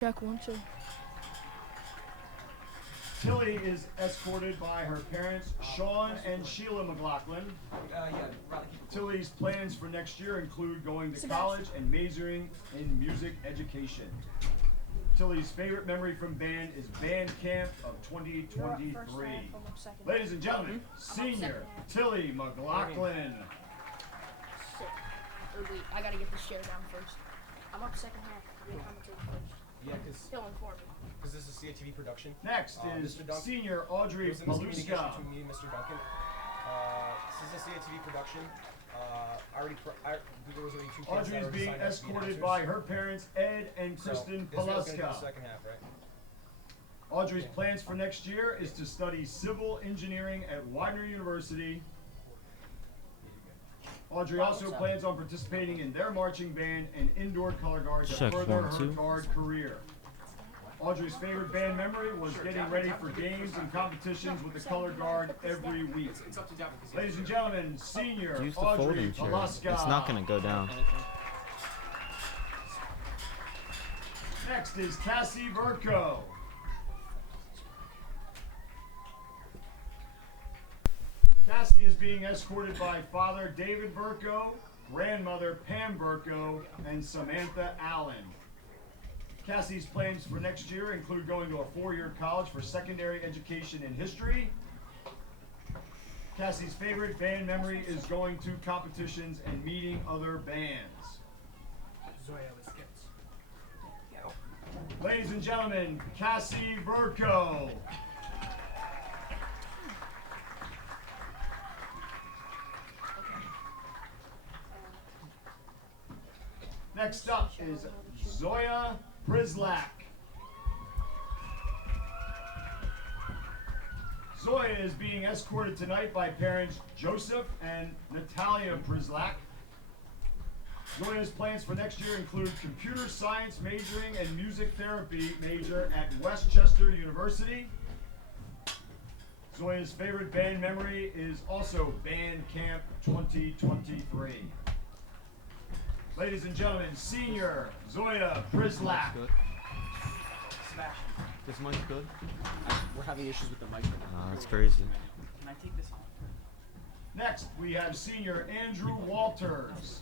Check 1, 2. Tilly is escorted by her parents, Sean and Sheila McLaughlin. Tilly's plans for next year include going to college and majoring in music education. Tilly's favorite memory from band is band camp of 2023. Ladies and gentlemen, senior Tilly McLaughlin. Sick. Or wait, I gotta get this chair down first. I'm up second half. I'm gonna take first. Yeah, because this is a CITV production. Next is Mr. Duncan. senior Audrey There's a miscommunication Paluska. between me and Mr. Duncan. This is a CITV production. There was already two kids that Audrey is already being signed up to be escorted announcers. by her parents, Ed and So, Kristen this guy's gonna do the Paluska. second half, right? Audrey's plans for next year is to study civil engineering at Widener University. Audrey also plans on participating in their marching band and indoor color guard to Check further 1, her 2. guard career. Audrey's favorite band memory was getting ready for games and competitions with the color guard every week. It's up to Devin. Ladies and gentlemen, senior Use the Audrey folding chair. Paluska. It's not gonna go down. Next is Cassie Verco. Cassie is being escorted by father David Verco, grandmother Pam Verco, and Samantha Allen. Cassie's plans for next year include going to a 4-year college for secondary education in history. Cassie's favorite band memory is going to competitions and meeting other bands. Ladies and gentlemen, Cassie Verco. Next up is Zoya Prislak. Zoya is being escorted tonight by parents Joseph and Natalia Prislak. Zoya's plans for next year include computer science majoring and music therapy major at Westchester University. Zoya's favorite band memory is also Band Camp 2023. Ladies and gentlemen, senior Zoya Prislak. Smash. This mic good? We're having issues with the microphone. That's crazy. Can I take this off? Next, we have senior Andrew Walters.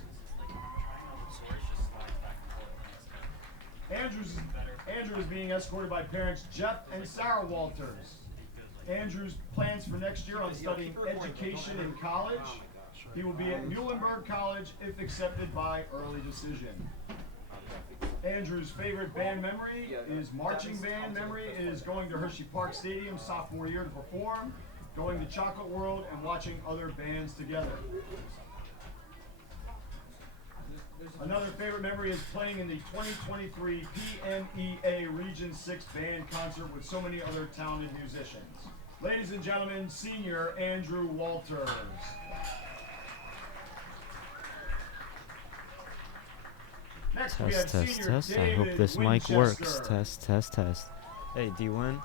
Andrew is being escorted by parents Jeff and Sarah Walters. Andrew's plans for next year on studying education in college. He will be at Muhlenberg College if accepted by early decision. Andrew's favorite band memory is marching band memory is going to Hershey Park Stadium sophomore year to perform, going to Chocolate World, and watching other bands together. Another favorite memory is playing in the 2023 PMEA Region 6 band concert with so many other talented musicians. Ladies and gentlemen, senior Andrew Walters. Next we have Test, test, senior test. I David hope this mic works. Winchester. Test, test, test. Hey, do you win?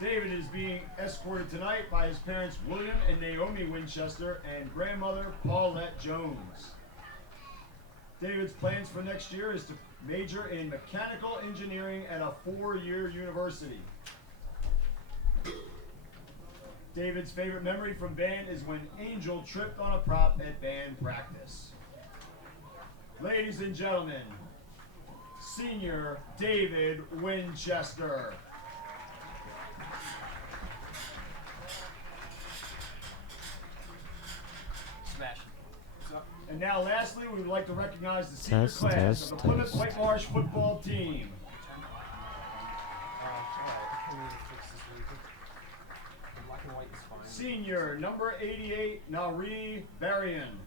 David is being escorted tonight by his parents William and Naomi Winchester and grandmother Paulette Jones. David's plans for next year is to major in mechanical engineering at a 4-year university. David's favorite memory from band is when Angel tripped on a prop at band practice. Ladies and gentlemen, senior David Winchester. Smash. What's up? And now lastly, we would like to recognize the senior Test, class test, of the Plymouth test. White Marsh football team. Alright. Can we fix this really quick? The black and white is fine. Senior number 88, Nari Barian.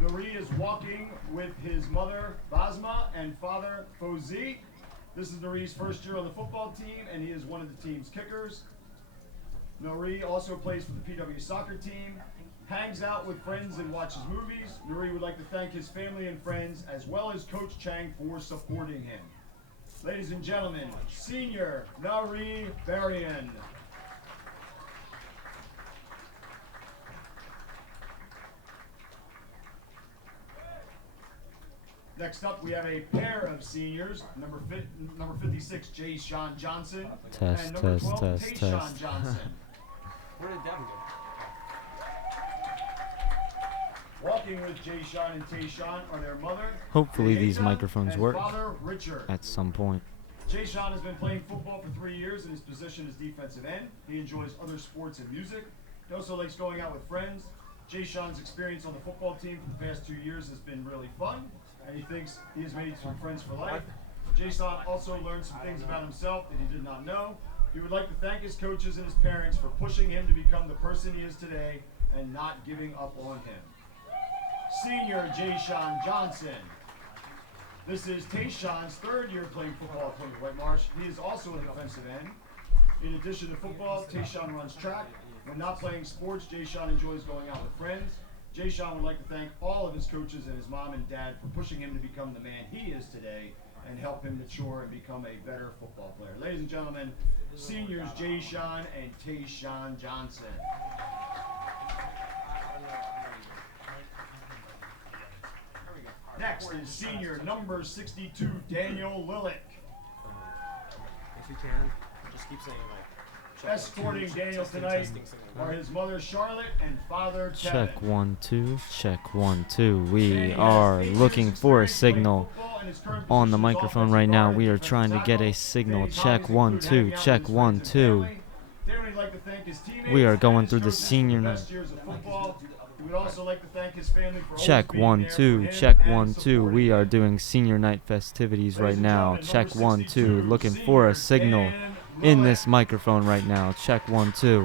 Nari is walking with his mother, Basma, and father, Fauzi. This is Nari's first year on the football team, and he is one of the team's kickers. Nari also plays for the PW soccer team, hangs out with friends and watches movies. Nari would like to thank his family and friends, as well as Coach Chang, for supporting him. Ladies and gentlemen, senior Nari Barian. Next up, we have a pair of seniors. Number 56, Jay Sean Johnson. Test, and number test, 12, test, Tayshawn test. Johnson. Where did Devin go? Walking with Jay Sean and Tayshawn are their mother, Hopefully these Deja, microphones and work father, Richard. at some point. Jay Sean has been playing football for 3 years, and his position is defensive end. He enjoys other sports and music. He also likes going out with friends. Jay Sean's experience on the football team for the past 2 years has been really fun, and he thinks he has made some friends for life. Jay Sean also learned some things about himself that he did not know. He would like to thank his coaches and his parents for pushing him to become the person he is today and not giving up on him. Senior Jay Sean Johnson. This is Tayshawn's 3rd year playing football at Plymouth White Marsh. He is also a defensive end. In addition to football, Tayshawn runs track. When not playing sports, Jay Sean enjoys going out with friends. Jay Sean would like to thank all of his coaches and his mom and dad for pushing him to become the man he is today and help him mature and become a better football player. Ladies and gentlemen, seniors Jay Sean and Tayshawn Johnson. Next is senior number 62, Daniel Lillick. If you can, just keep saying like. Escorting Daniel tonight are his mother Charlotte and father Kevin. Check 1 2, check 1 2. We Danny has are 8 years looking for a experience playing signal football, and his current on the position is microphone offensive right now. guard We and are defensive trying to get tackle. a signal. Danny's Check hobbies 1 include 2, hanging out check with his 1 friends and 2. family. Danny would like to thank his teammates We are and going his through the coaches for senior the night. best years of football. He would also like to thank his family for Check always being 1 there for 2, him check and 1 2. supporting We are him. doing senior night festivities right Ladies and now. gentlemen, Check number 1 2. 62, Looking for a senior signal Dan in Lillick. this microphone right now. Check 1 2. Yo,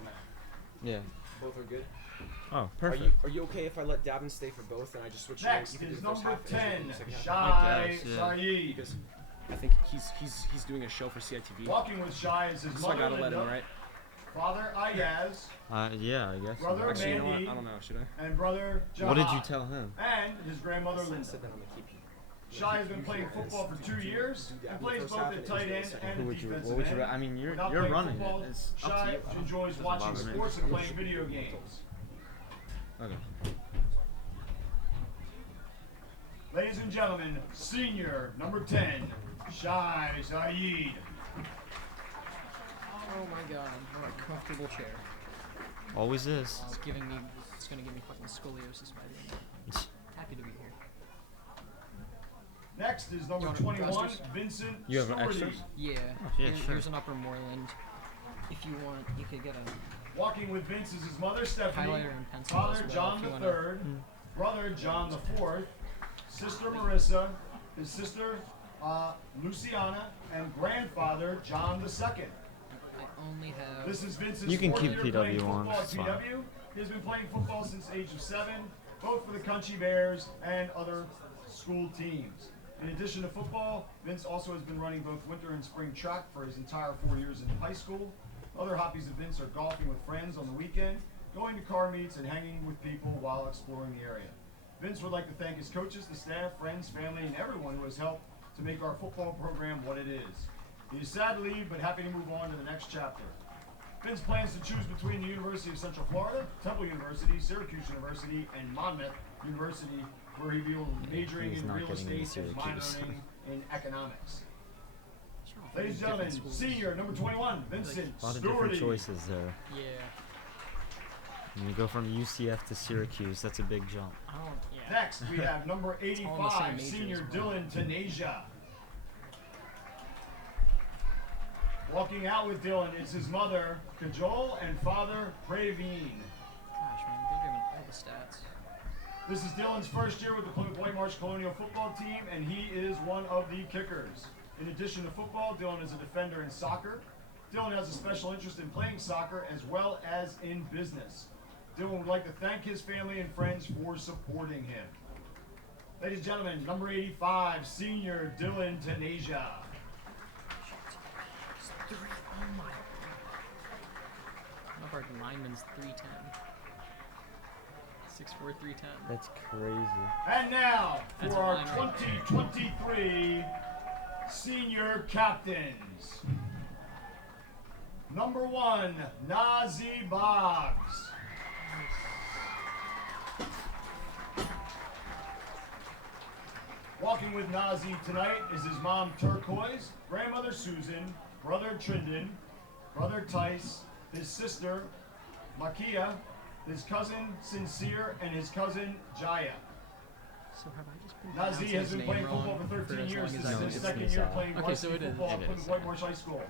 man. Yeah. Both are good. Oh, Are you okay if I let Davin stay for both and I just switch? Next you can do is the first number half and you 10, can do the second half? Shai guess, yeah. Saeed. Because I think he's doing a show for CITV. Walking with Shai is his So I mother gotta let him, Linda, right? father Ayaz, Yeah, I guess. so. Brother Actually, you know what? Mandy. I don't know. Should I? and brother Jahan. What did you tell him? And his grandmother Linda. Said that I'm gonna keep you. Shai has been playing football for 2 years and plays both at tight end and Who at would you? defensive What would you? end. I mean, you're Without you're playing running football, it. It's up to Shai you. enjoys Doesn't watching bother me. sports and playing video games. Okay. Ladies and gentlemen, senior number 10, Shai Saeed. Oh my god, what a comfortable chair. Always is. It's gonna give me fucking scoliosis by the end. Happy to be here. Next is number You want 21, rosters? Vincent You have Stordy. extras? Yeah. yeah, sure. Here's an upper Moreland. If you want, you could get a Walking with Vince is his mother Stephanie, highlighter and pencil father as well John if the you wanna. Third, brother John the Fourth, sister Marissa, his sister Luciana, and grandfather John the Second. I only have. This is Vince's You can fourth keep year playing PW on, football at it's fine. PW. He has been playing football since the age of 7, both for the Country Bears and other school teams. In addition to football, Vince also has been running both winter and spring track for his entire 4 years in high school. Other hobbies of Vince are golfing with friends on the weekend, going to car meets, and hanging with people while exploring the area. Vince would like to thank his coaches, the staff, friends, family, and everyone who has helped to make our football program what it is. He is sad to leave, but happy to move on to the next chapter. Vince plans to choose between the University of Central Florida, Temple University, Syracuse University, and Monmouth University, where he will be majoring He's in not real getting into estate and Syracuse. minoring in economics. Sure, Ladies and different gentlemen, schools. senior number 21, Vincent A lot of different Stordy. choices there. Yeah. When you go from UCF to Syracuse, that's a big jump. I don't. Yeah. Next, we have number all in the same 85, major senior as well. Dylan Tanasia. Walking out with Dylan is his mother, Kajol, and father, Praveen. Gosh, man, they're giving all the stats. This is Dylan's first year with the Plymouth White Marsh Colonial football team, and he is one of the kickers. In addition to football, Dylan is a defender in soccer. Dylan has a special interest in playing soccer as well as in business. Dylan would like to thank his family and friends for supporting him. Ladies and gentlemen, number 85, senior Dylan Tanasia. Oh my. Number lineman's 310. 6'4", 310. That's crazy. And now That's for a our line right 2023 senior captains. Number 1, Nazi Boggs. Walking with Nazi tonight is his mom Turquoise, grandmother Susan, brother Trindon, brother Tice, his sister Makia, his cousin Sincere, and his cousin Jaya. So have I just been Nazi pronouncing has his been name playing wrong football for 13 as years. long This as is I his did? second year playing Okay, so varsity it is. football at It Plymouth is, White yeah. Marsh High School.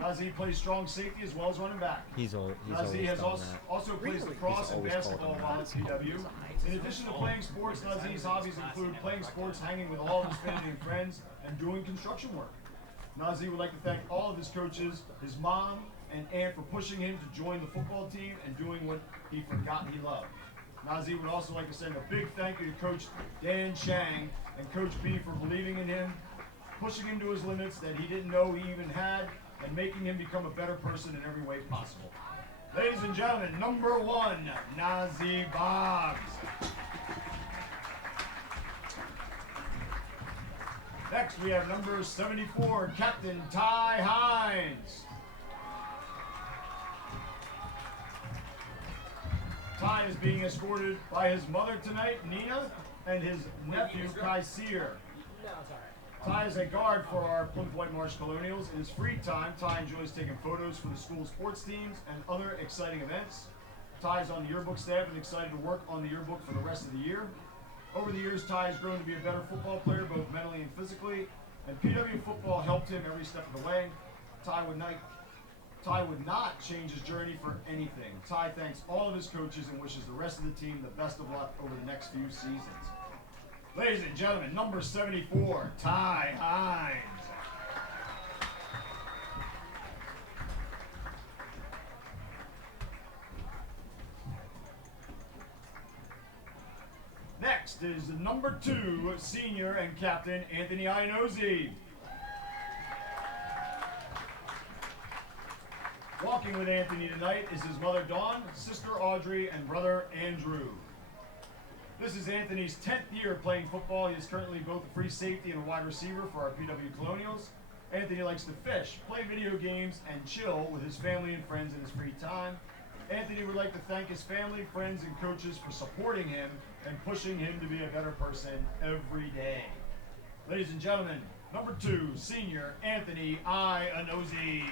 Nazi plays strong safety as well as running back. He's always Nazi has done also, that. also plays Really? lacrosse He's and always basketball called him while at PW. In addition to playing sports, Nazi's hobbies include playing sports, hanging with all of his family and friends, and doing construction work. Nazi would like to thank all of his coaches, his mom, and aunt for pushing him to join the football team and doing what he forgot he loved. Nazi would also like to send a big thank you to Coach Dan Chang and Coach B for believing in him, pushing him to his limits that he didn't know he even had, and making him become a better person in every way possible. Ladies and gentlemen, number 1, Nazi Boggs. Next, we have number 74, Captain Ty Hines. Ty is being escorted by his mother tonight, Nina, and his nephew, Kai Sear. Ty is a guard for our Plymouth White Marsh Colonials. In his free time, Ty enjoys taking photos for the school sports teams and other exciting events. Ty is on the yearbook staff and excited to work on the yearbook for the rest of the year. Over the years, Ty has grown to be a better football player, both mentally and physically, and PW football helped him every step of the way. Ty would not change his journey for anything. Ty thanks all of his coaches and wishes the rest of the team the best of luck over the next few seasons. Ladies and gentlemen, number 74, Ty Hines. Next is number 2, senior and captain Anthony Iannozzi. Walking with Anthony tonight is his mother Dawn, sister Audrey, and brother Andrew. This is Anthony's 10th year playing football. He is currently both a free safety and a wide receiver for our PW Colonials. Anthony likes to fish, play video games, and chill with his family and friends in his free time. Anthony would like to thank his family, friends, and coaches for supporting him and pushing him to be a better person every day. Ladies and gentlemen, number 2, senior Anthony Iannozzi.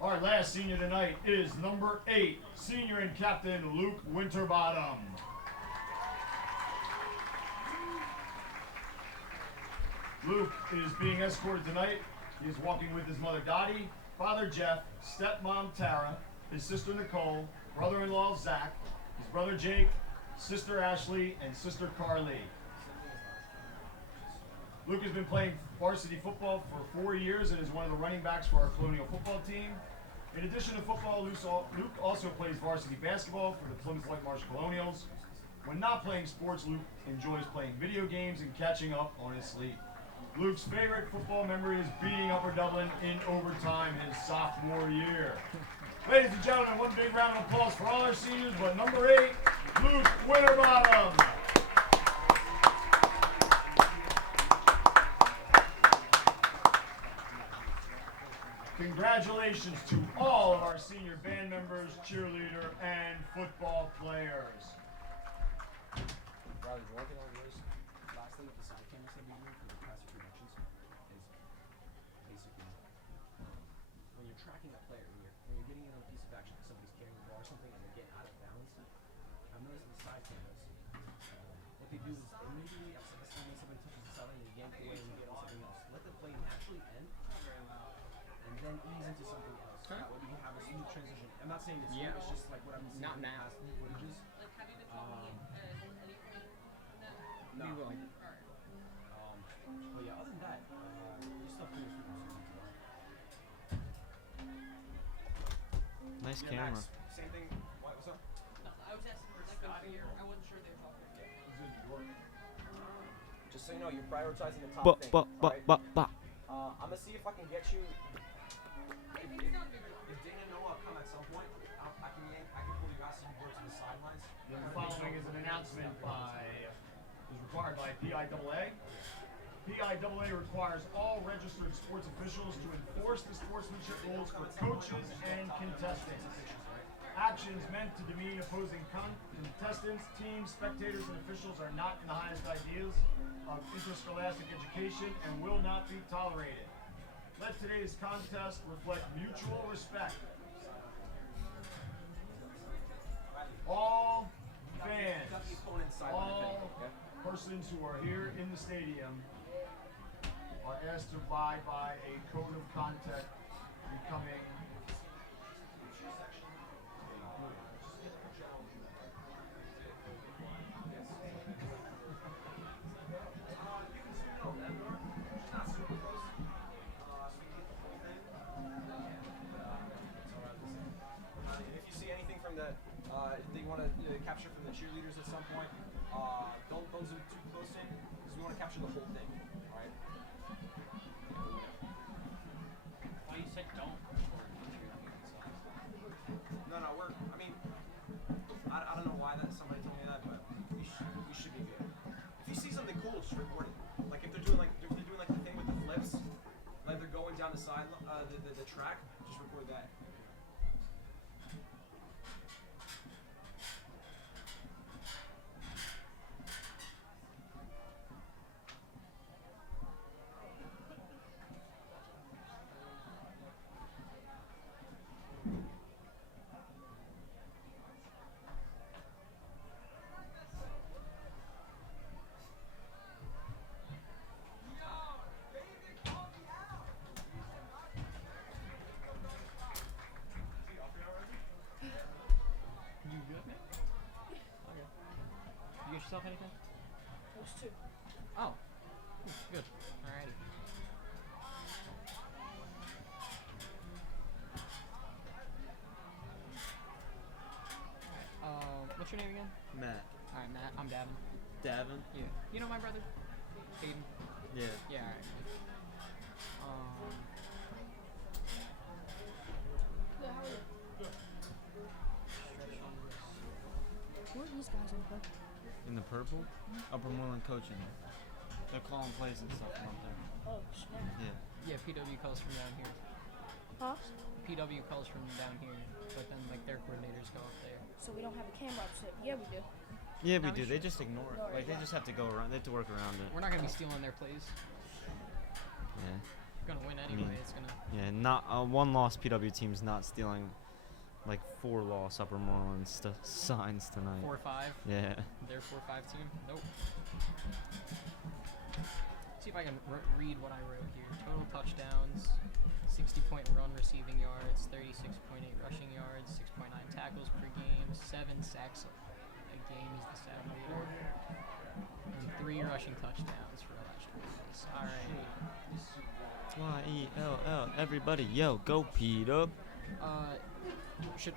Our last senior tonight is number 8, senior and captain Luke Winterbottom. Luke is being escorted tonight. He is walking with his mother Dottie, father Jeff, stepmom Tara, his sister Nicole, brother-in-law Zach, his brother Jake, sister Ashley, and sister Carly. Luke has been playing varsity football for 4 years and is one of the running backs for our Colonial football team. In addition to football, Luke also plays varsity basketball for the Plymouth White Marsh Colonials. When not playing sports, Luke enjoys playing video games and catching up on his sleep. Luke's favorite football memory is beating Upper Dublin in overtime his sophomore year. Ladies and gentlemen, one big round of applause for all our seniors, but number 8, Luke Winterbottom. Congratulations to all of our senior band members, cheerleader, and football players. Riley, one thing I noticed last thing with the side cameras that we do for the pass productions is basically when you're tracking a player, when you're getting in on a piece of action, somebody's carrying the ball or something and they get out of bounds. I've noticed with side cameras, what they do is immediately as soon as somebody touches the sideline, you yank away and you get on something else. Let the play naturally end and then ease into something else. Huh? That way we can have a smooth transition. I'm not saying it's Yeah. smooth, it's just like what I'm seeing Not in now. past footages. We will. But yeah, other than that, just stuff pretty super. Nice Yeah, camera. Max, same thing. What's up? I was asking for Scott here. I wasn't sure they were talking. Just so you know, you're prioritizing the top thing. But. I'm gonna see if I can get you. If Dana and Noah come at some point, I can pull you out so you go to the sidelines. The following is an announcement is required by PIAA. PIWA requires all registered sports officials to enforce the sportsmanship rules for coaches and contestants. Actions meant to demean opposing contestants, teams, spectators, and officials are not in the highest ideas of interscholastic education and will not be tolerated. Let today's contest reflect mutual respect. All fans, all persons who are here in the stadium are asked to abide by a code of conduct becoming If you see anything from the that you want to capture from the cheerleaders at some point, don't zoom too close in because we want to capture the whole thing. All right. Why you said don't? No, I mean, I don't know why that somebody told me that, but we should be good. If you see something cool, just record it. Like if they're doing like the thing with the flips, like they're going down the side, the track, just record that. You good, man? Okay. You get yourself anything? Those two. Oh. Good. Alrighty. What's your name again? Matt. Alright, Matt. I'm Davin. Davin? Yeah. You know my brother? Hayden? Yeah. Yeah, alright. Good, how are you? Who are these guys in the book? In the purple? Upper Moreland coaching. They're calling plays and stuff up there. Oh, snap. Yeah. Yeah, PW calls from down here. Huh? PW calls from down here, but then like their coordinators go up there. So we don't have a camera up set. Yeah, we do. Yeah, we No, do. we They should. just ignore it. Ignore it, Like, they yeah. just have to go around. They have to work around it. We're not gonna be stealing their plays. Yeah. We're gonna win anyway. It's gonna. Yeah, not one loss PW team's not stealing like 4 loss Upper Moreland signs tonight. 4-5. Yeah. Their 4-5 team. Nope. See if I can read what I wrote here. Total touchdowns, 60-point run receiving yards, 36.8 rushing yards, 6.9 tackles per game, 7 sacks a game is the stat leader, and 3 rushing touchdowns for Elijah Davis. All right. YELL. Everybody, yo, go P-Dub. Should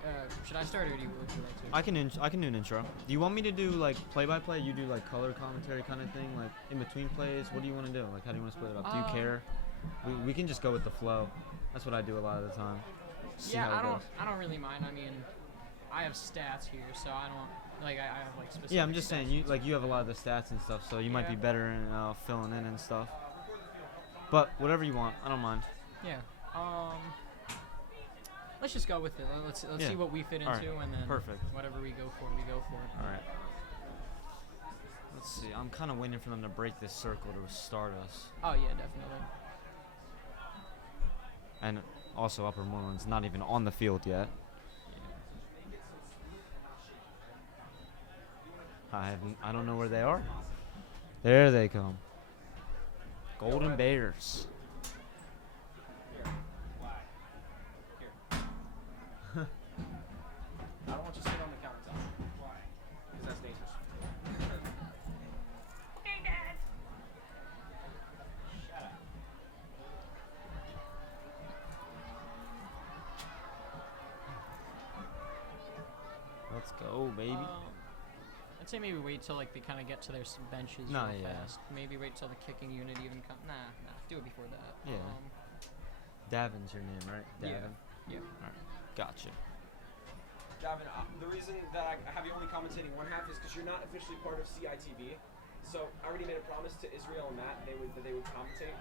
I start or would you like to? I can do an intro. Do you want me to do like play-by-play? You do like color commentary kind of thing, like in between plays. What do you want to do? Like, how do you want to split it up? Do you care? We can just go with the flow. That's what I do a lot of the time. See how it goes. I don't really mind. I mean, I have stats here, so I don't like I have like specific. Yeah, I'm just saying stats. you have a lot of the stats and stuff, so you might be Yeah. better in filling in and stuff. But whatever you want, I don't mind. Yeah. Let's just go with it. Let's Yeah. see what we fit into, All right. and then Perfect. whatever we go for, we go for it. All right. Let's see. I'm kind of waiting for them to break this circle to start us. Oh yeah, definitely. And also, Upper Moreland's not even on the field yet. I don't know where they are. There they come. Golden Bears. I don't want you sitting on the countertop. Why? Because that's dangerous. Hey, Dad. Shut up. Let's go, baby. I'd say maybe wait till like they kind of get to their benches Nah, real yeah. fast. Maybe wait till the kicking unit even come. Nah. Do it before that. Yeah. Davin's your name, right? Yeah. Davin? Yeah. Alright. Gotcha. Davin, the reason that I have you only commentating one half is because you're not officially part of CITV. So I already made a promise to Israel and Matt that they would commentate.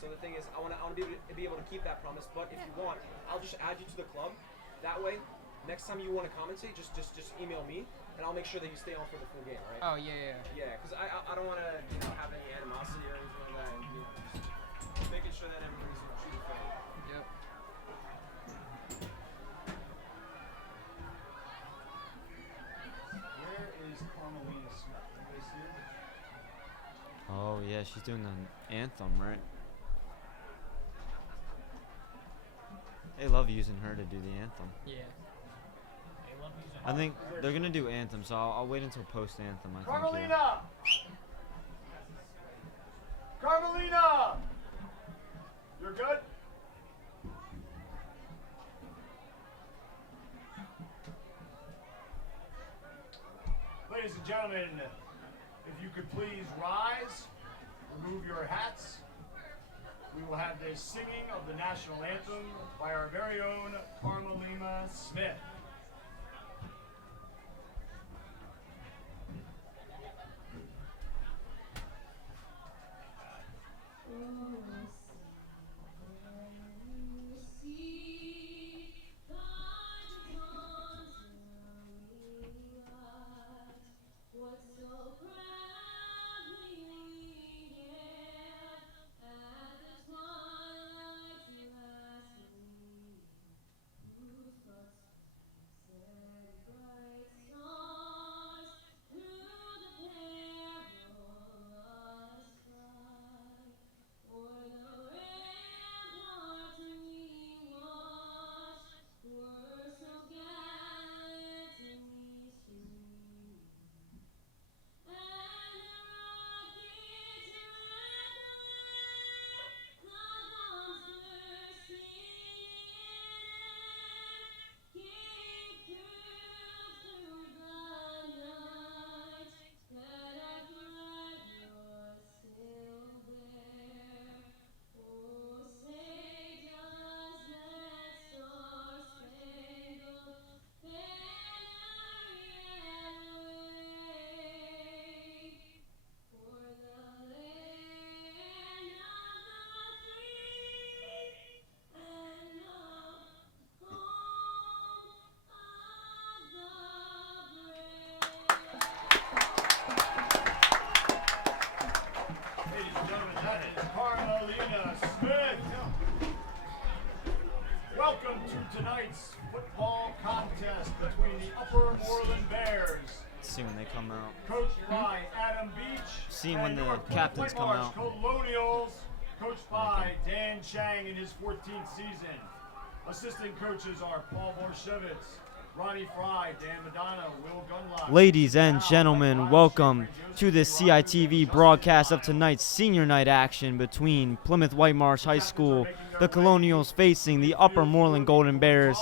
So the thing is, I want to be able to keep that promise. But if you want, I'll just add you to the club. That way, next time you want to commentate, just email me, and I'll make sure that you stay on for the full game. All right? Oh yeah. Yeah, because I don't want to have any animosity or anything like that. And, just making sure that everybody's treated fairly. Yep. Where is Carmelina Smith? Anybody see her? Oh yeah, she's doing the anthem, right? They love using her to do the anthem. Yeah. I think they're gonna do anthem, so I'll wait until post anthem. I think. Carmelina! Carmelina! You're good? Ladies and gentlemen, if you could please rise, remove your hats. We will have the singing of the national anthem by our very own Carmelina Smith. Welcome to tonight's football contest between the Upper Moreland Bears, See when they come out. coached by Adam Beach, See and when the North captains White come Marsh out. Colonials, coached by Dan Chang in his 14th season. Assistant coaches are Paul Borshevitz, Ronnie Fry, Dan Madonna, Will Gunlock. Ladies and Al, gentlemen, Mike welcome Rogers, to this CITV broadcast of tonight's senior night action between Plymouth White Marsh High School, the Colonials facing the Upper Moreland Golden Bears.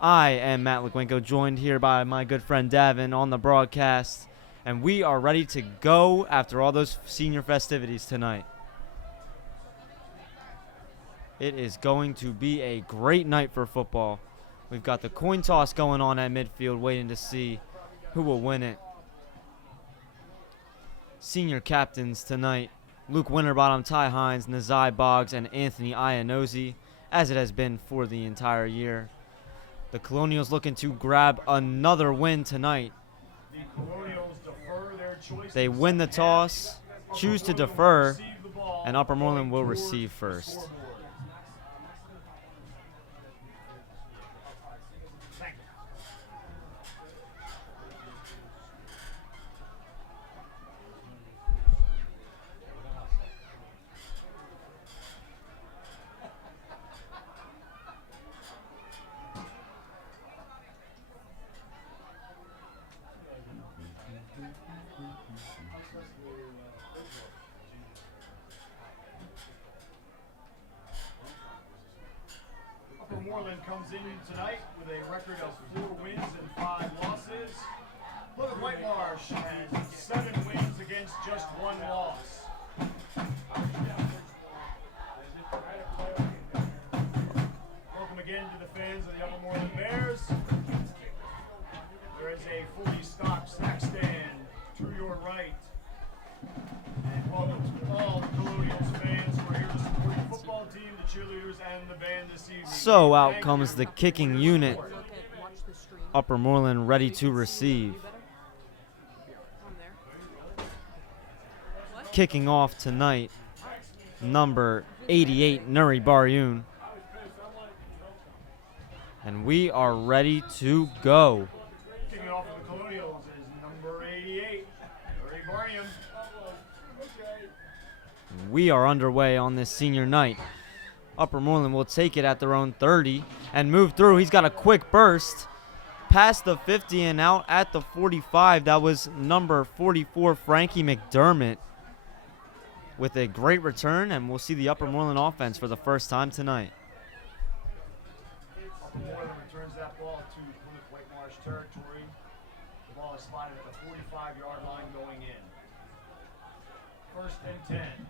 I am Matt LeGuenco, joined here by my good friend Davin on the broadcast, and we are ready to go after all those senior festivities tonight. It is going to be a great night for football. We've got the coin toss going on at midfield, waiting to see who will win it. Senior captains tonight, Luke Winterbottom, Ty Hines, Nazai Boggs, and Anthony Iannozzi, as it has been for the entire year. The Colonials looking to grab another win tonight. The Colonials defer their choice They in win the second half. toss, Upper choose to Moreland will defer, receive the ball, and Upper Moreland will going towards receive the first. scoreboard. Thank you. Upper Moreland comes in tonight with a record of 4 wins and 5 losses. Plymouth White Marsh has 7 wins against just 1 loss. Welcome again to the fans of the Upper Moreland Bears. There is a fully stocked snack stand to your right. cheerleaders and the band this evening. So out Thank comes you. the kicking unit. Look at, watch the stream. Upper Moreland ready to receive. On there. What? Kicking off tonight, number 88, Nuri Baryun. And we are ready to go. Kicking off for the Colonials is number 88, Ray Barnium. We are underway on this senior night. Upper Moreland will take it at their own 30 and move through. He's got a quick burst past the 50 and out at the 45. That was number 44, Frankie McDermott, with a great return, and we'll see the Upper Moreland offense for the first time tonight. Upper Moreland returns that ball to Plymouth White Marsh territory. The ball is spotted at the 45-yard line going in. First and 10.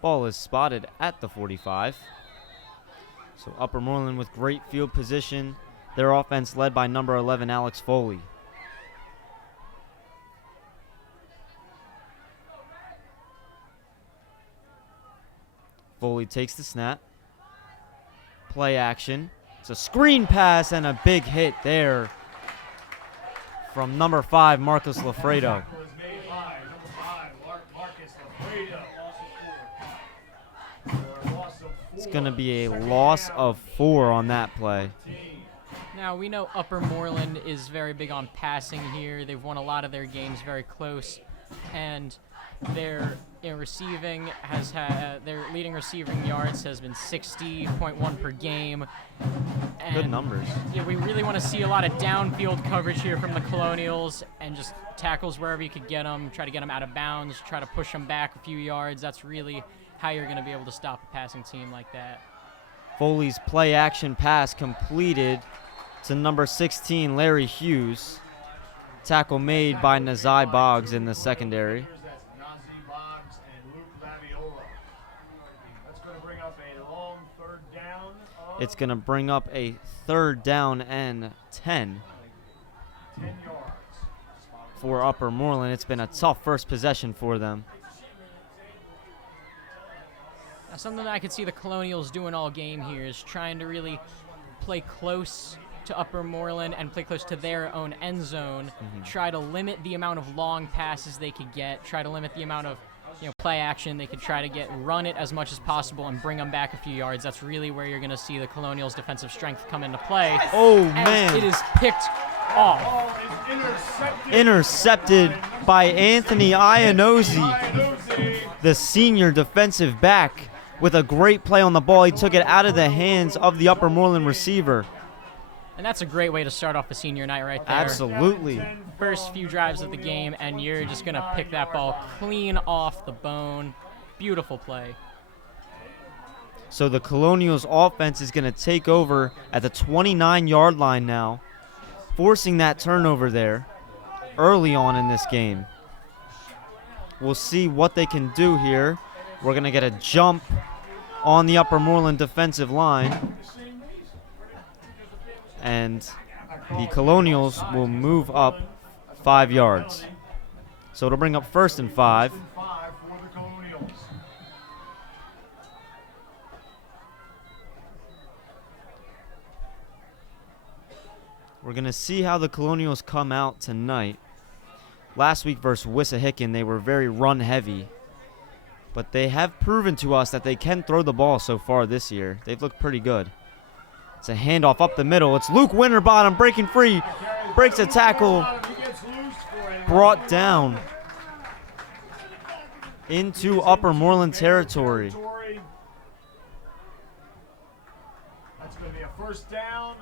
Ball is spotted at the 45. So Upper Moreland with great field position. Their offense led by number 11, Alex Foley. Foley takes the snap. Play action. It's a screen pass and a big hit there from number 5, Marcus Lafredo. Tackle is made by number 5, Marcus Lafredo. For a loss of 4. It's going to be a loss of 4 on that play. Now, we know Upper Moreland is very big on passing here. They've won a lot of their games very close, and their receiving has had their leading receiving yards has been 60.1 per game. And Good numbers. yeah, we really want to see a lot of downfield coverage here from the Colonials and just tackles wherever you could get them, try to get them out of bounds, try to push them back a few yards. That's really how you're going to be able to stop a passing team like that. Foley's play action pass completed to number 16, Larry Hughes. Tackle made by Nazai Boggs in the secondary. That's Nazi Boggs and Luke Laviola. That's going to bring up a long third down. It's going to bring up a third down and 10 10 yards. for Upper Moreland. It's been a tough first possession for them. Now, something that I could see the Colonials doing all game here is trying to really play close to Upper Moreland and play close to their own end zone. Try to limit the amount of long passes they could get. Try to limit the amount of play action they could try to get. Run it as much as possible and bring them back a few yards. That's really where you're going to see the Colonials' defensive strength come into play. Oh, as man. it is picked off. Ball is Intercepted by Anthony Iannozzi, Iannozzi. the senior defensive back, with a great play on the ball. He took it out of the hands of the Upper Moreland receiver. And that's a great way to start off the senior night right there. Absolutely. First few drives of the game, and you're just going to pick that ball clean off the bone. Beautiful play. So the Colonials offense is going to take over at the 29-yard line now, forcing that turnover there early on in this game. We'll see what they can do here. We're going to get a jump on the Upper Moreland defensive line. And the Colonials will move up 5 yards. So it'll bring up 1st and 5. 5 for the Colonials. We're going to see how the Colonials come out tonight. Last week versus Wissahickon, they were very run-heavy. But they have proven to us that they can throw the ball so far this year. They've looked pretty good. It's a handoff up the middle. It's Luke Winterbottom breaking free. Breaks a tackle. Brought down into Upper Moreland territory. That's going to be a first down.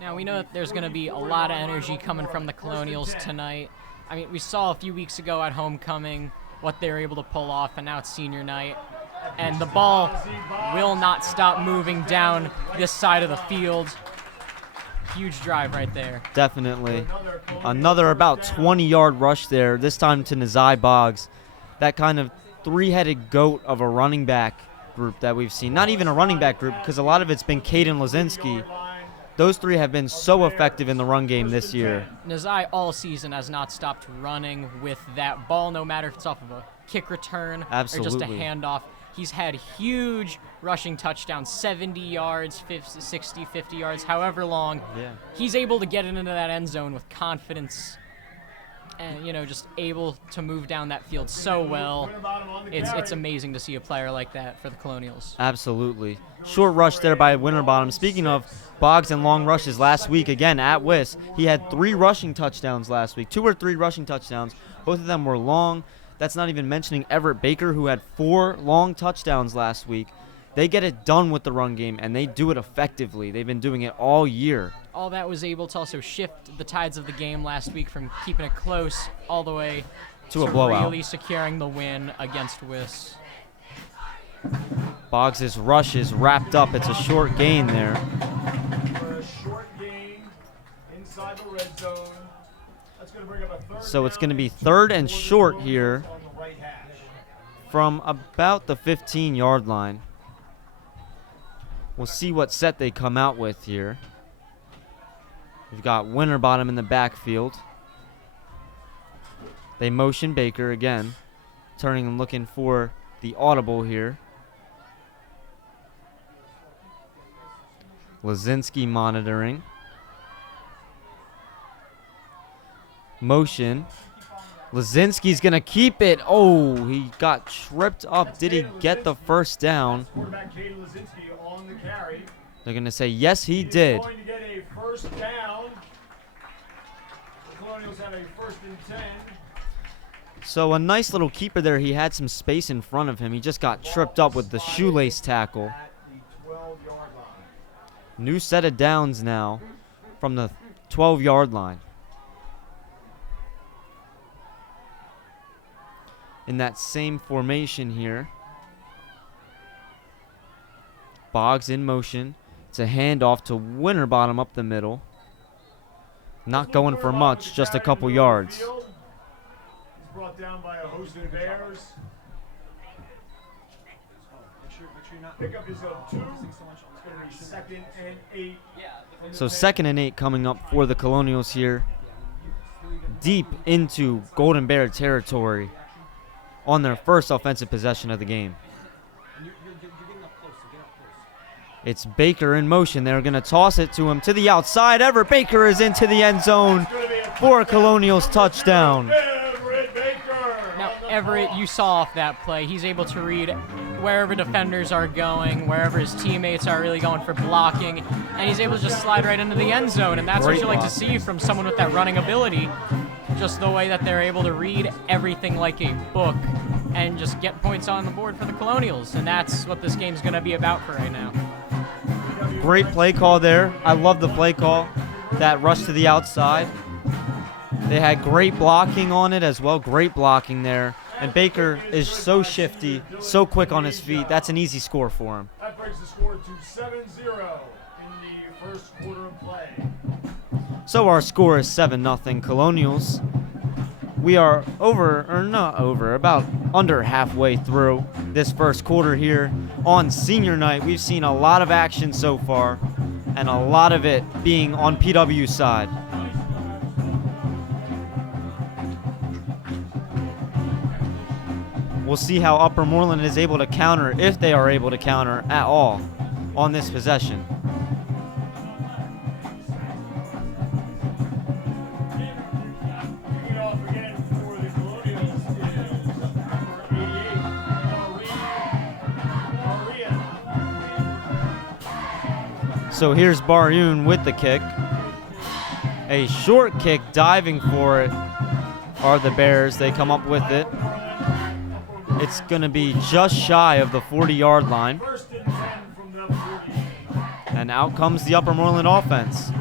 Now, we know that there's going to be a lot of energy coming from the Colonials tonight. I mean, we saw a few weeks ago at homecoming what they were able to pull off, and now it's senior night. And the ball will not stop moving down this side of the field. Huge drive right there. Definitely. Another about 20-yard rush there, this time to Nazai Boggs. That kind of three-headed goat of a running back group that we've seen. Not even a running back group, because a lot of it's been Caden Lazinski. Those three have been so effective in the run game this year. Nazai all season has not stopped running with that ball, no matter if it's off of a kick return or just a Absolutely. handoff. He's had huge rushing touchdowns, 70 yards, 50, 60, 50 yards, however long. Yeah. He's able to get into that end zone with confidence and, just able to move down that field so well. It's amazing to see a player like that for the Colonials. Absolutely. Short rush there by Winterbottom. Speaking of Boggs and long rushes, last week, again, at WIS, he had 3 rushing touchdowns last week. 2 or 3 rushing touchdowns. Both of them were long. That's not even mentioning Everett Baker, who had 4 long touchdowns last week. They get it done with the run game, and they do it effectively. They've been doing it all year. All that was able to also shift the tides of the game last week from keeping it close all the way To a blowout. really securing the win against WIS. Boggs' rush is wrapped up. It's a short gain there. For a short gain inside the red zone. That's going to bring up a third So it's down going to be and 3rd and for the short here Colonials on the right hash. from about the 15-yard line. We'll see what set they come out with here. We've got Winterbottom in the backfield. They motion Baker again, turning and looking for the audible here. Lazinski monitoring. Motion. Lazinski's going to keep it. Oh, he got tripped up. Did he get the first down? Quarterback Caden Lazinski on the carry. They're going to say, yes, he He's did. going to get a first down. The Colonials have a 1st and 10. So a nice little keeper there. He had some space in front of him. He just got tripped up with the shoelace tackle. At the 12-yard line. New set of downs now from the 12-yard line. In that same formation here. Boggs in motion. It's a handoff to Winterbottom up the middle. Not going for much, just a couple yards. He's brought down by a host of Bears. Make sure you're not Pickup is a 2. focusing so much on It's going to be 2nd and 8. So 2nd and 8 coming up for the Colonials here. Deep into Golden Bear territory on their first offensive possession of the game. You're getting up close, so get up close. It's Baker in motion. They're going to toss it to him to the outside. Everett Baker is into the end zone for a Colonials touchdown. Everett Baker. Now, Everett, you saw off that play. He's able to read wherever defenders are going, wherever his teammates are really going for blocking, and he's able to just slide right into the end zone. And that's Great what you like to block. see from someone with that running ability. Just the way that they're able to read everything like a book and just get points on the board for the Colonials. And that's what this game's going to be about for right now. Great play call there. I love the play call. That rush to the outside. They had great blocking on it as well. Great blocking there. And Baker is so shifty, so quick on his feet. That's an easy score for him. That brings the score to 7-0 in the first quarter of play. So our score is 7-0 Colonials. We are about under halfway through this first quarter here on senior night. We've seen a lot of action so far, and a lot of it being on PW's side. We'll see how Upper Moreland is able to counter, if they are able to counter at all, on this possession. Kicking off again for the Colonials is number 88, Maria. So here's Baryoun with the kick. A short kick, diving for it are the Bears. They come up with it. It's going to be just shy of the 40-yard line. 1st and 10 from the 48. And out comes the Upper Moreland offense.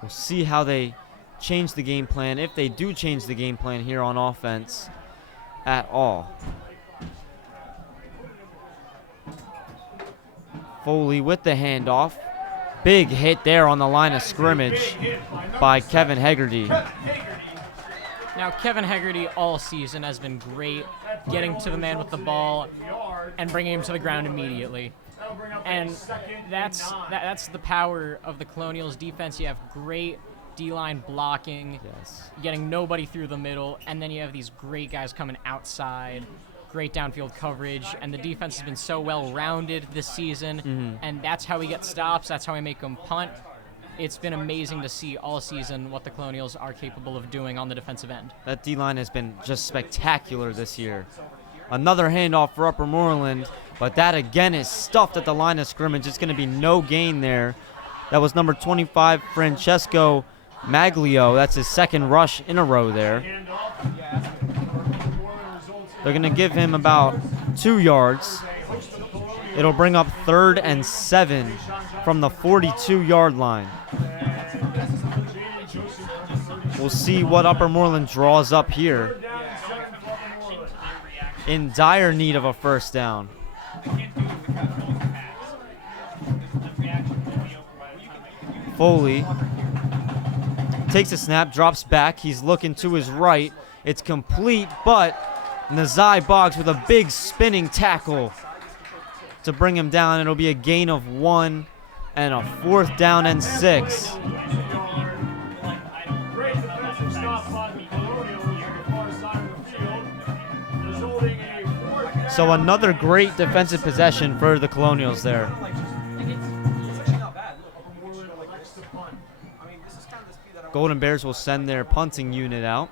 We'll see how they change the game plan, if they do change the game plan here on offense at all. Foley with the handoff. Big hit there on the line of scrimmage by Kevin Hegarty. Now, Kevin Hegarty all season has been great getting to the man with the ball and bringing him to the ground immediately. And that's the power of the Colonials defense. You have great D-line blocking, Yes. getting nobody through the middle, and then you have these great guys coming outside, great downfield coverage, and the defense has been so well-rounded this season, and that's how we get stops, that's how we make them punt. It's been amazing to see all season what the Colonials are capable of doing on the defensive end. That D-line has been just spectacular this year. Another handoff for Upper Moreland, but that again is stuffed at the line of scrimmage. It's going to be no gain there. That was number 25, Francesco Maglio. That's his second rush in a row there. They're going to give him about 2 yards. It'll bring up 3rd and 7 from the 42-yard line. We'll see what Upper Moreland draws up here. In dire need of a first down. Foley takes a snap, drops back. He's looking to his right. It's complete, but Nazai Boggs with a big spinning tackle to bring him down. It'll be a gain of 1 and a 4th down and 6. Great defensive stop by the Colonials on the far side of the field, resulting in a 4th down. So another great defensive possession for the Colonials there. Golden Bears will send their punting unit out.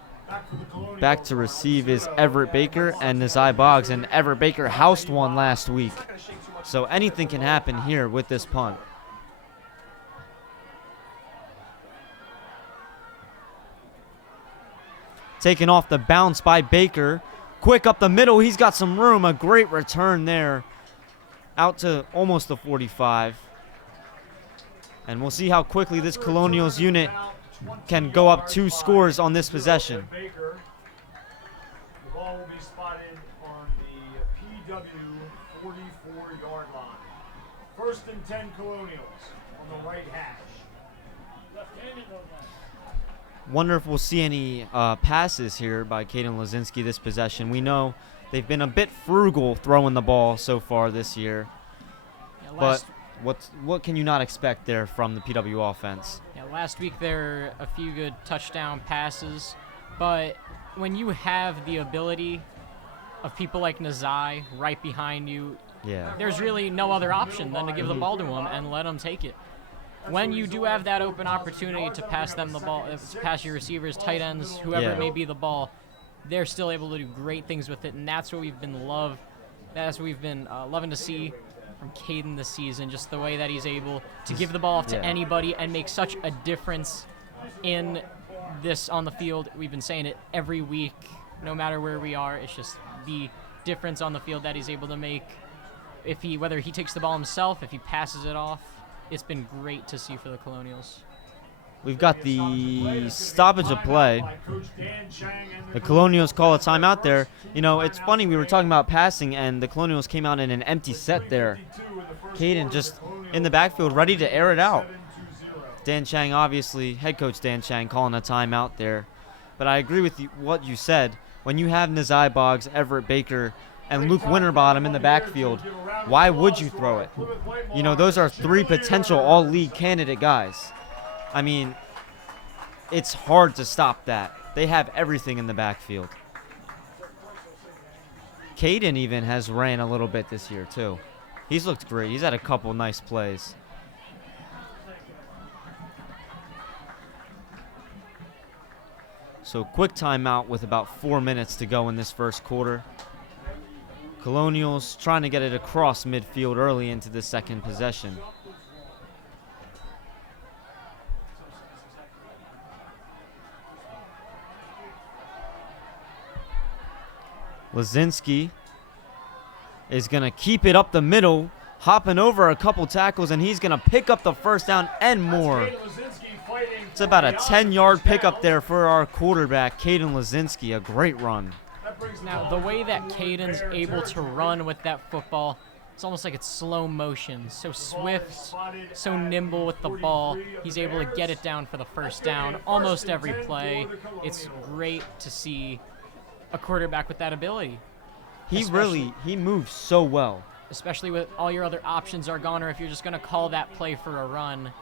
Back to receive is Everett Baker and Nazai Boggs, and Everett Baker housed one last week. So anything can happen here with this punt. Taken off the bounce by Baker. Quick up the middle. He's got some room. A great return there. Out to almost the 45. And we'll see how quickly this Colonials unit can go up 2 scores on this possession. The ball will be spotted on the PW 44-yard line. 1st and 10 Colonials on the right hash. Wonder if we'll see any passes here by Caden Lazinski this possession. We know they've been a bit frugal throwing the ball so far this year. Yeah, But what can you not expect there from the PW offense? Yeah, last week there were a few good touchdown passes, but when you have the ability of people like Nazai right behind you, Yeah. there's really no other option than to give the ball to them and let them take it. When you do have that open opportunity to pass them the ball, pass your receivers, tight ends, whoever it may be the ball, they're still able to do great things with it, and that's what we've been loving to see from Caden this season, just the way that he's able to give the ball off to anybody and make such a difference in this on the field. We've been saying it every week, no matter where we are. It's just the difference on the field that he's able to make. Whether he takes the ball himself, if he passes it off, it's been great to see for the Colonials. We've got the stoppage of play. The Colonials call a timeout there. You know, it's funny, we were talking about passing, and the Colonials came out in an empty set there. Caden just in the backfield, ready to air it out. Dan Chang, obviously, head coach Dan Chang, calling a timeout there. But I agree with what you said. When you have Nazai Boggs, Everett Baker, and Luke Winterbottom in the backfield, why would you throw it? You know, those are 3 potential all-league candidate guys. I mean, it's hard to stop that. They have everything in the backfield. Caden even has ran a little bit this year, too. He's looked great. He's had a couple nice plays. So quick timeout with about 4 minutes to go in this first quarter. Colonials trying to get it across midfield early into the second possession. Lazinski is going to keep it up the middle, hopping over a couple tackles, and he's going to pick up the first down and more. It's about a 10-yard pickup there for our quarterback, Caden Lazinski. A great run. Now, the way that Caden's able to run with that football, it's almost like it's slow motion. So swift, so nimble with the ball. He's able to get it down for the first down almost every play. It's great to see a quarterback with that ability. He moves so well. especially with all your other options are gone, or if you're just going to call that play for a run,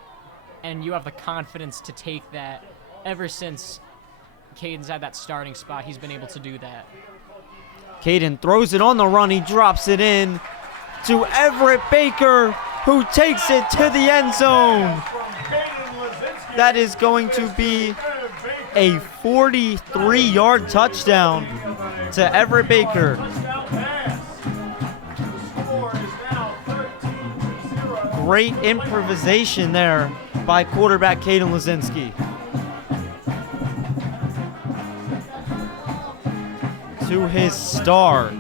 and you have the confidence to take that. Ever since Caden's had that starting spot, he's been able to do that. Caden throws it on the run. He drops it in to Everett Baker, who takes it to the end zone. That is going to be a 43-yard touchdown to Everett Baker. Great improvisation there by quarterback Caden Lazinski. To his star,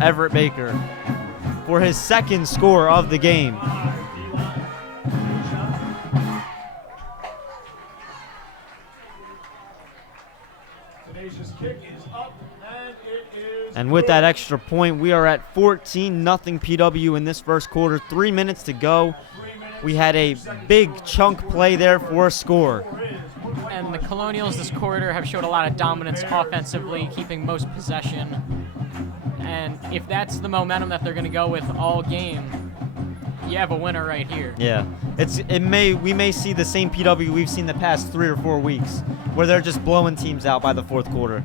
Everett Baker, for his second score of the game. Today's kick is up, and it is And with that extra point, we are at 14-0 PW in this first quarter. 3 minutes to go. We had a big chunk play there for a score. And the Colonials this quarter have showed a lot of dominance offensively, keeping most possession. And if that's the momentum that they're going to go with all game, you have a winner right here. Yeah, we may see the same PW we've seen the past 3 or 4 weeks, where they're just blowing teams out by the fourth quarter.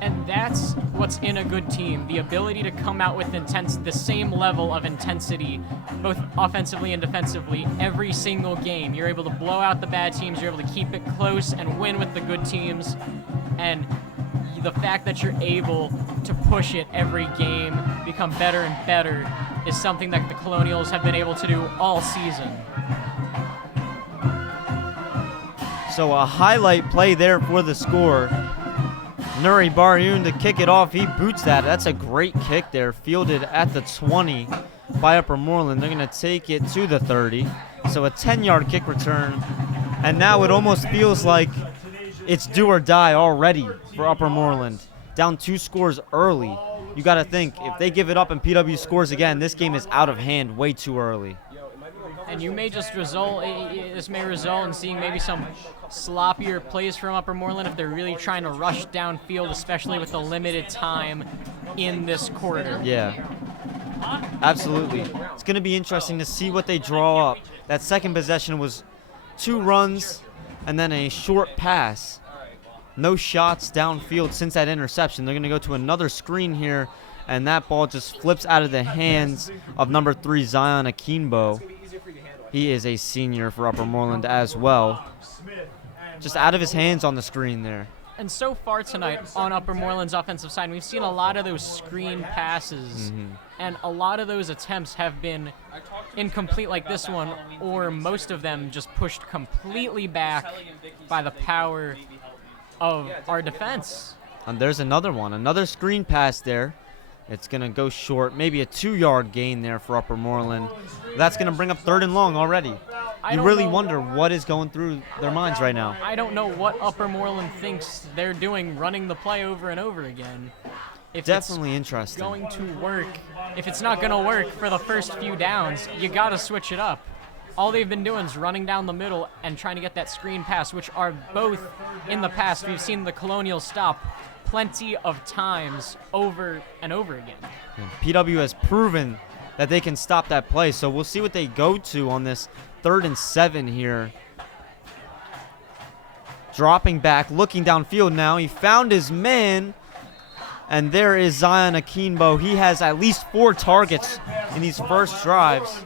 And that's what's in a good team, the ability to come out with the same level of intensity, both offensively and defensively, every single game. You're able to blow out the bad teams, you're able to keep it close and win with the good teams. And the fact that you're able to push it every game, become better and better, is something that the Colonials have been able to do all season. So a highlight play there for the score. Nuri Baryoun to kick it off. He boots that. That's a great kick there. Fielded at the 20 by Upper Moreland. They're going to take it to the 30. So a 10-yard kick return. And now it almost feels like it's do or die already for Upper Moreland. Down 2 scores early. You got to think, if they give it up and PW scores again, this game is out of hand way too early. And you may just this may result in seeing maybe some sloppier plays from Upper Moreland if they're really trying to rush downfield, especially with the limited time in this quarter. Yeah, absolutely. It's going to be interesting to see what they draw up. That second possession was 2 runs and then a short pass. No shots downfield since that interception. They're going to go to another screen here, and that ball just flips out of the hands of number 3, Zion Akinbo. He is a senior for Upper Moreland as well. Just out of his hands on the screen there. And so far tonight on Upper Moreland's offensive side, we've seen a lot of those screen passes, and a lot of those attempts have been incomplete like this one, or most of them just pushed completely back by the power of our defense. And there's another one, another screen pass there. It's going to go short, maybe a 2-yard gain there for Upper Moreland. That's going to bring up 3rd and long already. You really wonder what is going through their minds right now. I don't know what Upper Moreland thinks they're doing, running the play over and over again. If Definitely it's interesting. going to work, if it's not going to work for the first few downs, you got to switch it up. All they've been doing is running down the middle and trying to get that screen pass, which are both in the past. We've seen the Colonials stop plenty of times over and over again. And PW has proven that they can stop that play, so we'll see what they go to on this 3rd and 7 here. Dropping back, looking downfield now. He found his man, and there is Zion Akinbo. He has at least 4 targets in these first drives.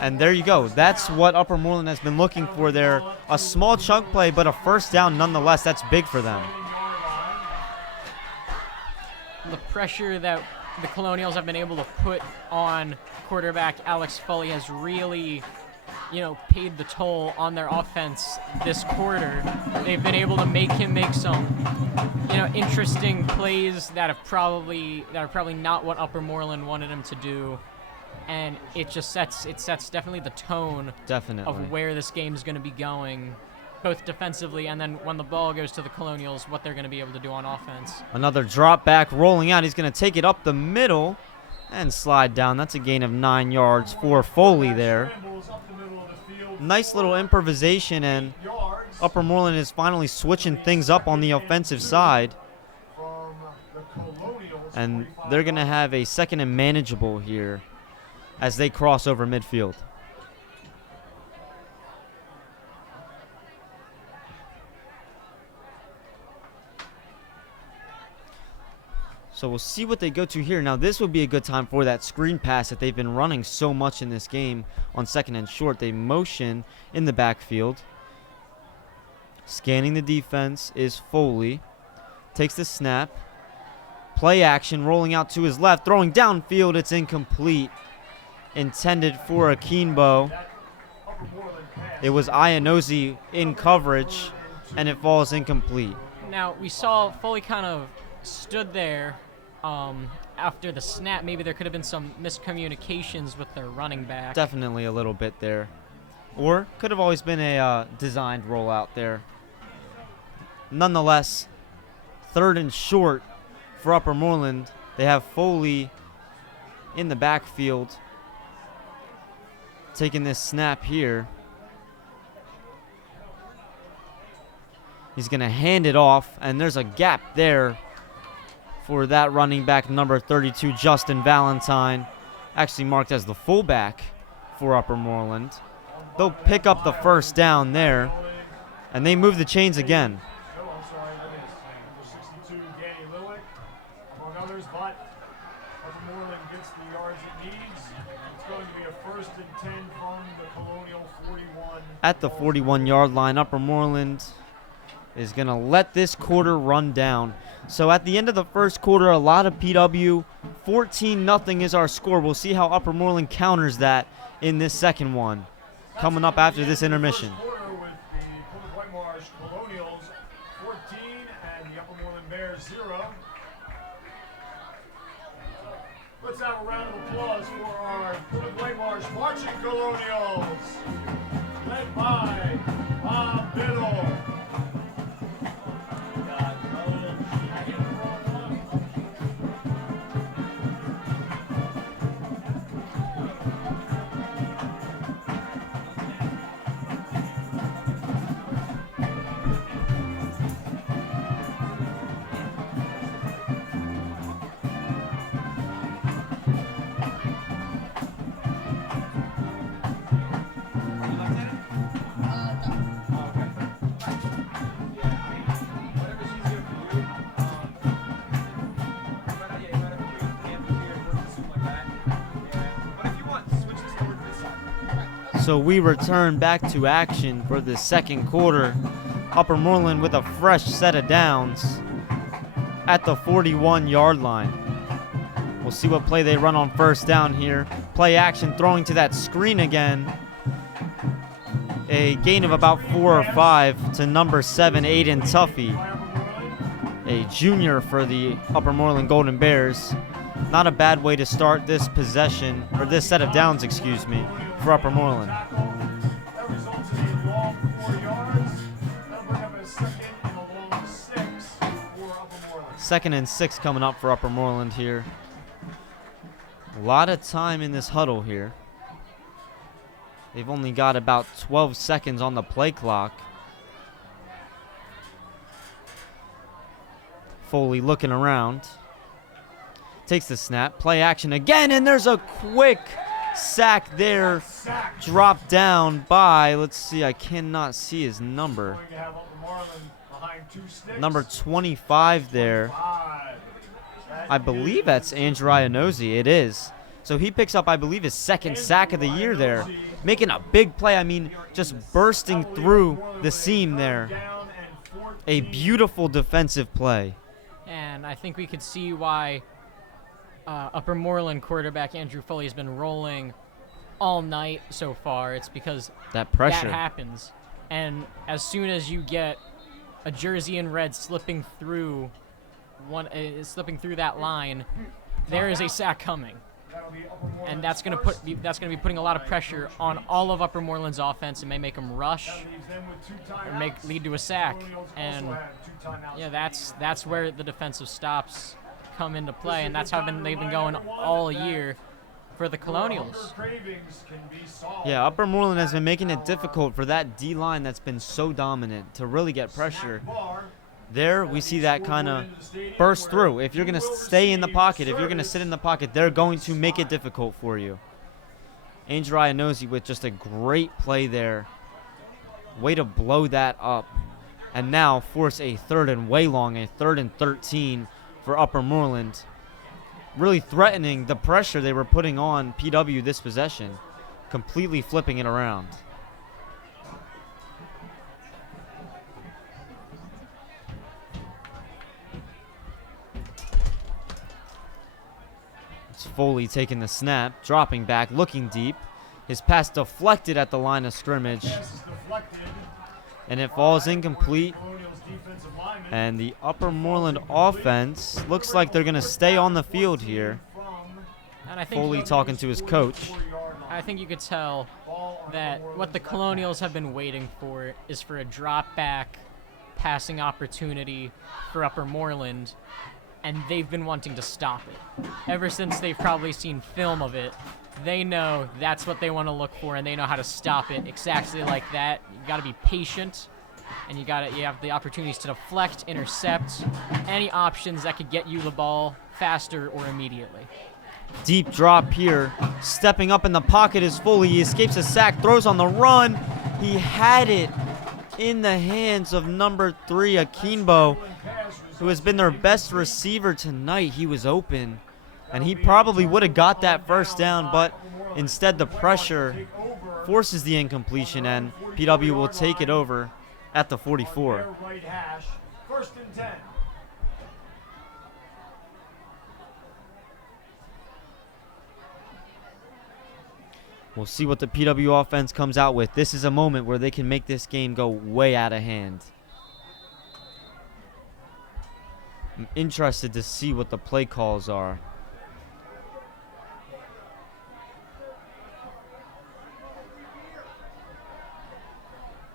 And there you go. That's what Upper Moreland has been looking for there. A small chunk play, but a first down nonetheless. That's big for them. The pressure that the Colonials have been able to put on quarterback Alex Foley has really, paid the toll on their offense this quarter. They've been able to make him make some, interesting plays that are probably not what Upper Moreland wanted him to do. And it just sets definitely the tone of where this game is going to be going, both defensively and then when the ball goes to the Colonials, what they're going to be able to do on offense. Another drop back rolling out. He's going to take it up the middle and slide down. That's a gain of 9 yards for Foley there. Nice little improvisation, and Upper Moreland is finally switching things up on the offensive side. And they're going to have a second and manageable here as they cross over midfield. So we'll see what they go to here. Now this would be a good time for that screen pass that they've been running so much in this game on second and short. They motion in the backfield. Scanning the defense is Foley. Takes the snap. Play action, rolling out to his left, throwing downfield. It's incomplete. Intended for Akinbo. It was Ianozzi in coverage, and it falls incomplete. Now, we saw Foley kind of stood there after the snap. Maybe there could have been some miscommunications with their running back. Definitely a little bit there. Or could have always been a designed rollout there. Nonetheless, third and short for Upper Moreland. They have Foley in the backfield taking this snap here. He's going to hand it off, and there's a gap there for that running back, number 32, Justin Valentine, actually marked as the fullback for Upper Moreland. They'll pick up the first down there, and they move the chains again. At the 41-yard line, Upper Moreland is going to let this quarter run down. So at the end of the first quarter, a lot of PW. 14-0 is our score. We'll see how Upper Moreland counters that in this second one. Coming up after this intermission. Let's have a round of applause for our Plymouth Marsh Marching Colonials, led by Bob Biddle. So we return back to action for the second quarter. Upper Moreland with a fresh set of downs at the 41-yard line. We'll see what play they run on first down here. Play action, throwing to that screen again. A gain of about 4 or 5 to number 7, Aiden Tuffy, a junior for the Upper Moreland Golden Bears. Not a bad way to start this possession, or this set of downs, excuse me, for Upper Moreland. That results in a long 4 yards. That'll bring up a second and a long 6 for Upper Moreland. Second and 6 coming up for Upper Moreland here. A lot of time in this huddle here. They've only got about 12 seconds on the play clock. Foley looking around. Takes the snap. Play action again, and there's a quick sack there. Dropped down by, let's see, I cannot see his number. Number 25 there. I believe that's Andrew Ianozzi. It is. So he picks up, I believe, his second sack of the year there. Making a big play. I mean, just bursting through the seam there. A beautiful defensive play. And I think we could see why Upper Moreland quarterback Andrew Foley has been rolling all night so far. It's because that pressure that happens. And as soon as you get a jersey in red slipping through that line, there is a sack coming. And that's going to be putting a lot of pressure on all of Upper Moreland's offense. It may make them rush or lead to a sack. And yeah, that's where the defensive stops come into play, and that's how they've been going all year for the Colonials. Yeah, Upper Moreland has been making it difficult for that D-line that's been so dominant to really get pressure. There we see that kind of burst through. If you're going to stay in the pocket, if you're going to sit in the pocket, they're going to make it difficult for you. Angel Ianozzi with just a great play there. Way to blow that up. And now force a third and way long, a 3rd and 13 for Upper Moreland. Really threatening the pressure they were putting on PW this possession. Completely flipping it around. It's Foley taking the snap, dropping back, looking deep. His pass deflected at the line of scrimmage. And it falls incomplete. And the Upper Moreland offense looks like they're going to stay on the field here. And I think Foley talking to his coach. I think you could tell that what the Colonials have been waiting for is for a drop back passing opportunity for Upper Moreland, and they've been wanting to stop it. Ever since they've probably seen film of it, they know that's what they want to look for, and they know how to stop it exactly like that. You got to be patient, and you have the opportunities to deflect, intercept, any options that could get you the ball faster or immediately. Deep drop here. Stepping up in the pocket is Foley. He escapes a sack, throws on the run. He had it in the hands of number 3, Akinbo, who has been their best receiver tonight. He was open, and he probably would have got that first down, but instead the pressure forces the incompletion, and PW will take it over at the 44. Right hash, 1st and 10. We'll see what the PW offense comes out with. This is a moment where they can make this game go way out of hand. I'm interested to see what the play calls are.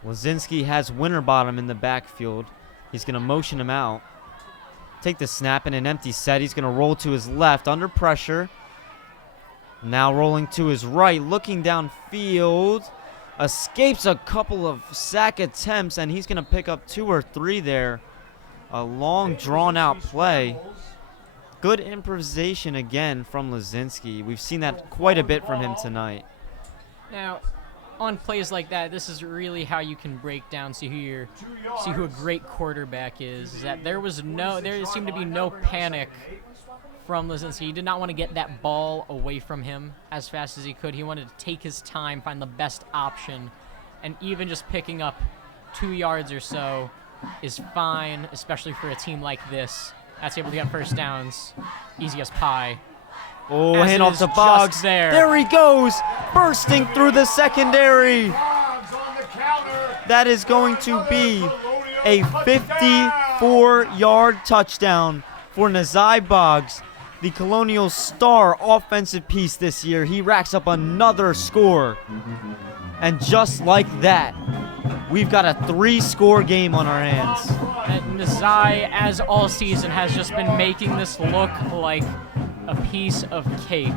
Lazinski has Winterbottom in the backfield. He's going to motion him out. Take the snap in an empty set. He's going to roll to his left under pressure. Now rolling to his right, looking downfield. Escapes a couple of sack attempts, and he's going to pick up 2 or 3 there. A long, drawn-out play. Good improvisation again from Lazinski. We've seen that quite a bit from him tonight. Now, on plays like that, this is really how you can break down, see who a great quarterback is. That there seemed to be no panic from Lazinski. He did not want to get that ball away from him as fast as he could. He wanted to take his time, find the best option, and even just picking up 2 yards or so is fine, especially for a team like this that's able to get first downs easy as pie. Oh, hand off to Boggs. There he goes, bursting through the secondary. That is going to be a 54-yard touchdown for Nazai Boggs, the Colonial star offensive piece this year. He racks up another score. And just like that, we've got a 3-score game on our hands. And Nazai, as all season, has just been making this look like a piece of cake.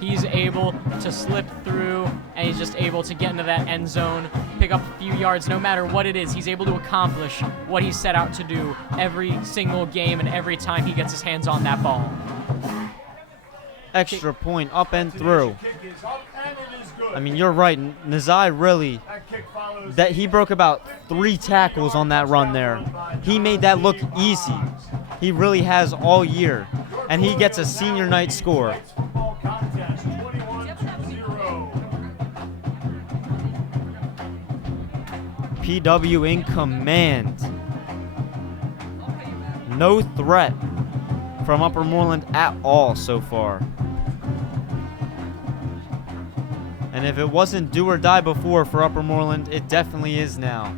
He's able to slip through, and he's just able to get into that end zone, pick up a few yards. No matter what it is, he's able to accomplish what he set out to do every single game and every time he gets his hands on that ball. Extra point up and through. I mean, you're right. Nazai really, that he broke about 3 tackles on that run there. He made that look easy. He really has all year. And he gets a senior night score. PW in command. No threat from Upper Moreland at all so far. And if it wasn't do or die before for Upper Moreland, it definitely is now.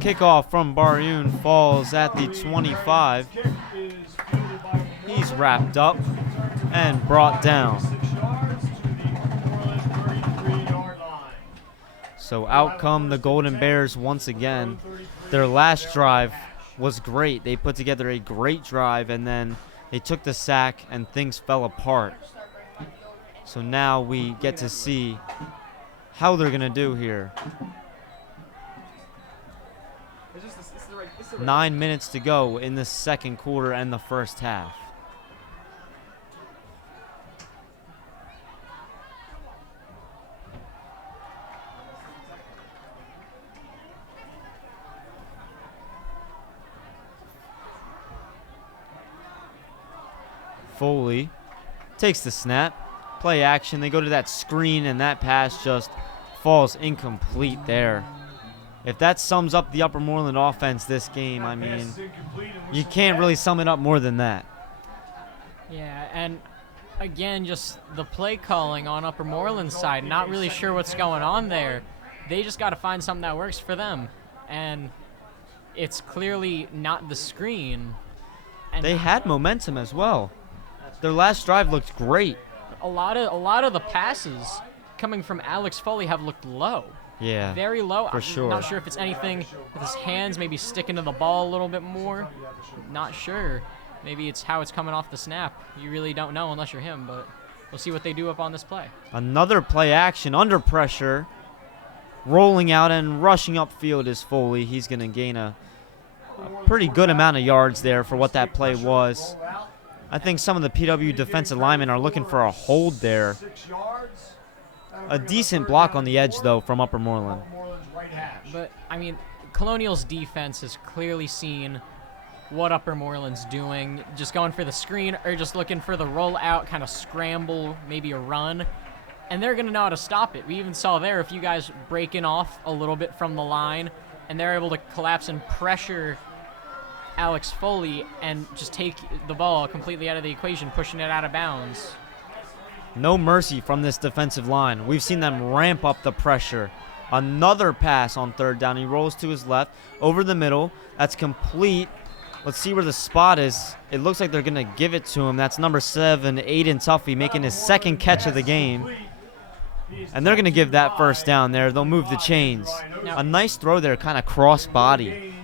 Kickoff from Baryoon falls at the 25. He's wrapped up. and brought down. 36 yards to the Upper Moreland 33-yard line. So out come the Golden Bears once again. Their last drive was great. They put together a great drive, and then they took the sack, and things fell apart. So now we get to see how they're going to do here. 9 minutes to go in the second quarter and the first half. Foley takes the snap, play action. They go to that screen, and that pass just falls incomplete there. If that sums up the Upper Moreland offense this game, I mean, you can't really sum it up more than that. Yeah, and again, just the play calling on Upper Moreland's side, not really sure what's going on there. They just got to find something that works for them, and it's clearly not the screen. And They had momentum as well. Their last drive looked great. a lot of the passes coming from Alex Foley have looked low. Yeah, Very low. for I'm sure. not sure if it's anything with his hands maybe sticking to the ball a little bit more. Not sure. Maybe it's how it's coming off the snap. You really don't know unless you're him, but we'll see what they do up on this play. Another play action under pressure. Rolling out and rushing upfield is Foley. He's going to gain a pretty good amount of yards there for what that play was. I think some of the PW defensive linemen are looking for a hold there. A decent block on the edge, though, from Upper Moreland. But, I mean, Colonial's defense has clearly seen what Upper Moreland's doing, just going for the screen or just looking for the rollout, kind of scramble, maybe a run, and they're going to know how to stop it. We even saw there a few guys breaking off a little bit from the line, and they're able to collapse and pressure Alex Foley and just take the ball completely out of the equation, pushing it out of bounds. No mercy from this defensive line. We've seen them ramp up the pressure. Another pass on third down. He rolls to his left, over the middle. That's complete. Let's see where the spot is. It looks like they're going to give it to him. That's number 7, Aiden Tuffy, making his second catch of the game. And they're going to give that first down there. They'll move the chains. A nice throw there, kind of cross-body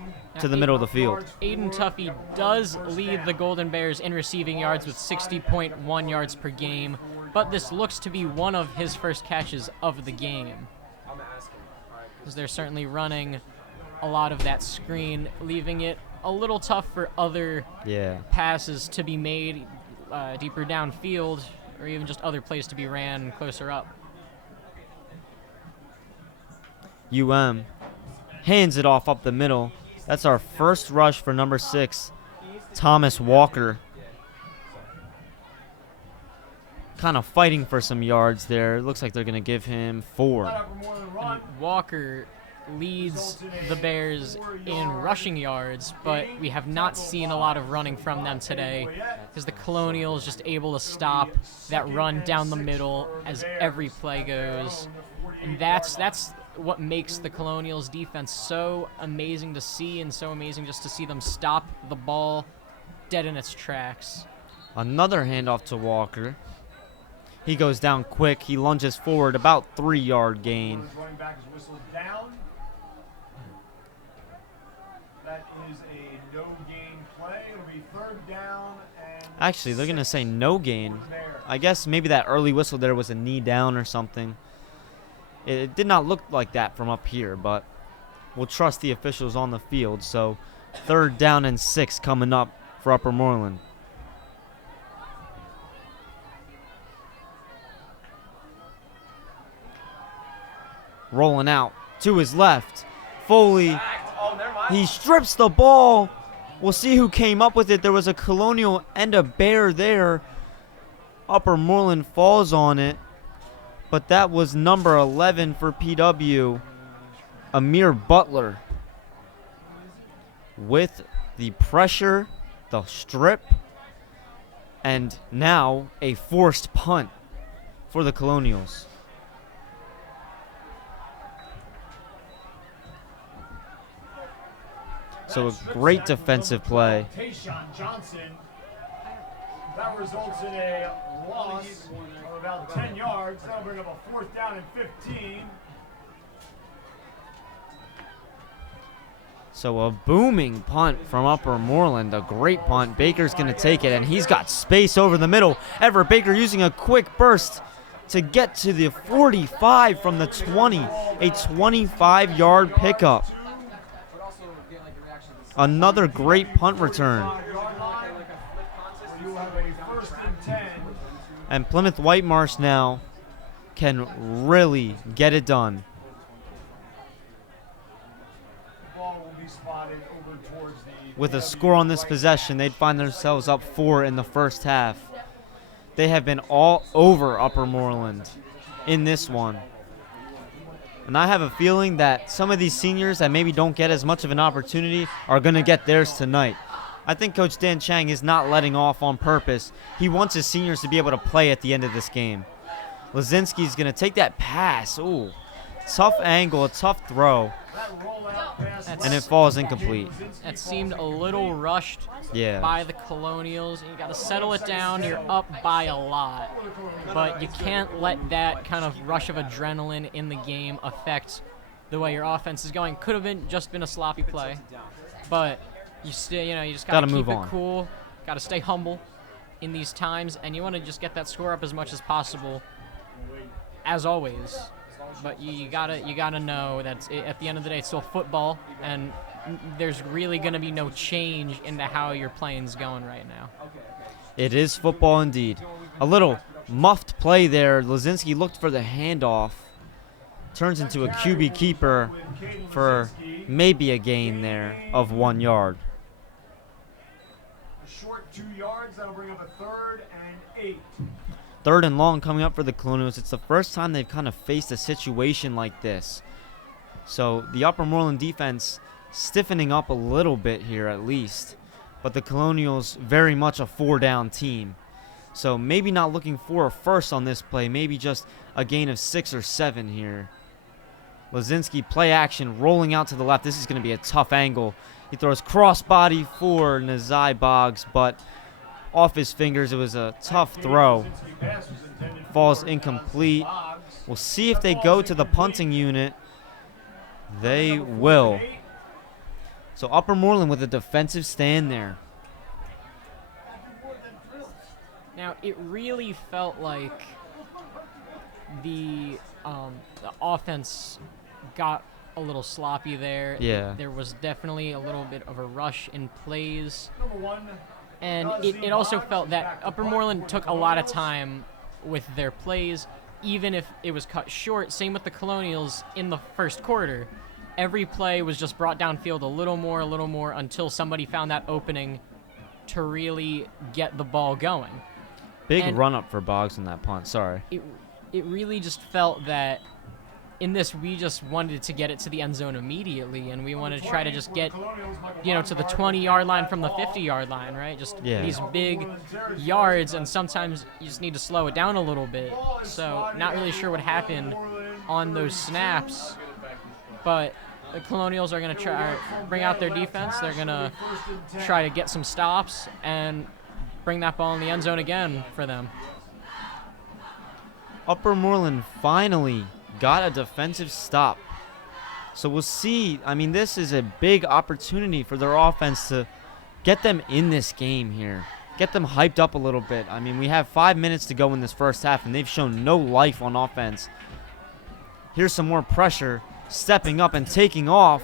to the middle of the field. Aiden Tuffy does lead the Golden Bears in receiving yards with 60.1 yards per game, but this looks to be one of his first catches of the game. Because they're certainly running a lot of that screen, leaving it a little tough for other passes to be made deeper downfield, or even just other plays to be ran closer up. UM hands it off up the middle. That's our first rush for number 6, Thomas Walker. Kind of fighting for some yards there. It looks like they're going to give him 4. And Walker leads the Bears in rushing yards, but we have not seen a lot of running from them today because the Colonials just able to stop that run down the middle as every play goes. And that's what makes the Colonials defense so amazing to see, and so amazing just to see them stop the ball dead in its tracks. Another handoff to Walker. He goes down quick. He lunges forward, about 3-yard gain. Running back is whistled down. That is a no gain play. It'll be third down and Actually, they're going to say no gain. I guess maybe that early whistle there was a knee down or something. It did not look like that from up here, but we'll trust the officials on the field. So third down and 6 coming up for Upper Moreland. Rolling out to his left. Foley, he strips the ball. We'll see who came up with it. There was a Colonial and a Bear there. Upper Moreland falls on it. But that was number 11 for PW, Amir Butler. With the pressure, the strip, and now a forced punt for the Colonials. So a great defensive play. That results in a loss of about 10 yards. That'll bring up a 4th down and 15. So a booming punt from Upper Moreland, a great punt. Baker's going to take it, and he's got space over the middle. Everett Baker using a quick burst to get to the 45 from the 20, a 25-yard pickup. Another great punt return. And Plymouth Whitemarsh now can really get it done. With a score on this possession, they'd find themselves up 4 in the first half. They have been all over Upper Moreland in this one. And I have a feeling that some of these seniors that maybe don't get as much of an opportunity are going to get theirs tonight. I think Coach Dan Chang is not letting off on purpose. He wants his seniors to be able to play at the end of this game. Lazinski's going to take that pass. Ooh, tough angle, a tough throw. And it falls incomplete. That seemed a little rushed by the Colonials. You got to settle it down. You're up by a lot. But you can't let that kind of rush of adrenaline in the game affect the way your offense is going. Could have just been a sloppy play. But you still, you just got to keep it cool. Got to stay humble in these times, and you want to just get that score up as much as possible, as always. But you gotta know that at the end of the day, it's still football, and there's really gonna be no change into how your playing's going right now. It is football indeed. A little muffed play there. Lazinski looked for the handoff. Turns into a QB keeper for maybe a gain there of 1 yard. Short 2 yards. That'll bring up a 3rd and 8. 3rd and long coming up for the Colonials. It's the first time they've kind of faced a situation like this. So the Upper Moreland defense stiffening up a little bit here at least. But the Colonials very much a 4-down team. So maybe not looking for a first on this play. Maybe just a gain of 6 or 7 here. Lazinski play action rolling out to the left. This is going to be a tough angle. He throws crossbody for Nazai Boggs, but off his fingers. It was a tough throw. Falls incomplete. We'll see if they go to the punting unit. They will. So Upper Moreland with a defensive stand there. Now, it really felt like the offense got a little sloppy there. Yeah. There was definitely a little bit of a rush in plays. And it also felt that Upper Moreland took a lot of time with their plays, even if it was cut short. Same with the Colonials in the first quarter. Every play was just brought downfield a little more until somebody found that opening to really get the ball going. Big run up for Boggs on that punt. Sorry. It really just felt that in this, we just wanted to get it to the end zone immediately, and we wanted to try to just get, to the 20-yard line from the 50-yard line, right? Just these big yards, and sometimes you just need to slow it down a little bit. So not really sure what happened on those snaps, but the Colonials are going to try bring out their defense. They're going to try to get some stops and bring that ball in the end zone again for them. Upper Moreland finally got a defensive stop. So we'll see. I mean, this is a big opportunity for their offense to get them in this game here. Get them hyped up a little bit. I mean, we have 5 minutes to go in this first half, and they've shown no life on offense. Here's some more pressure. Stepping up and taking off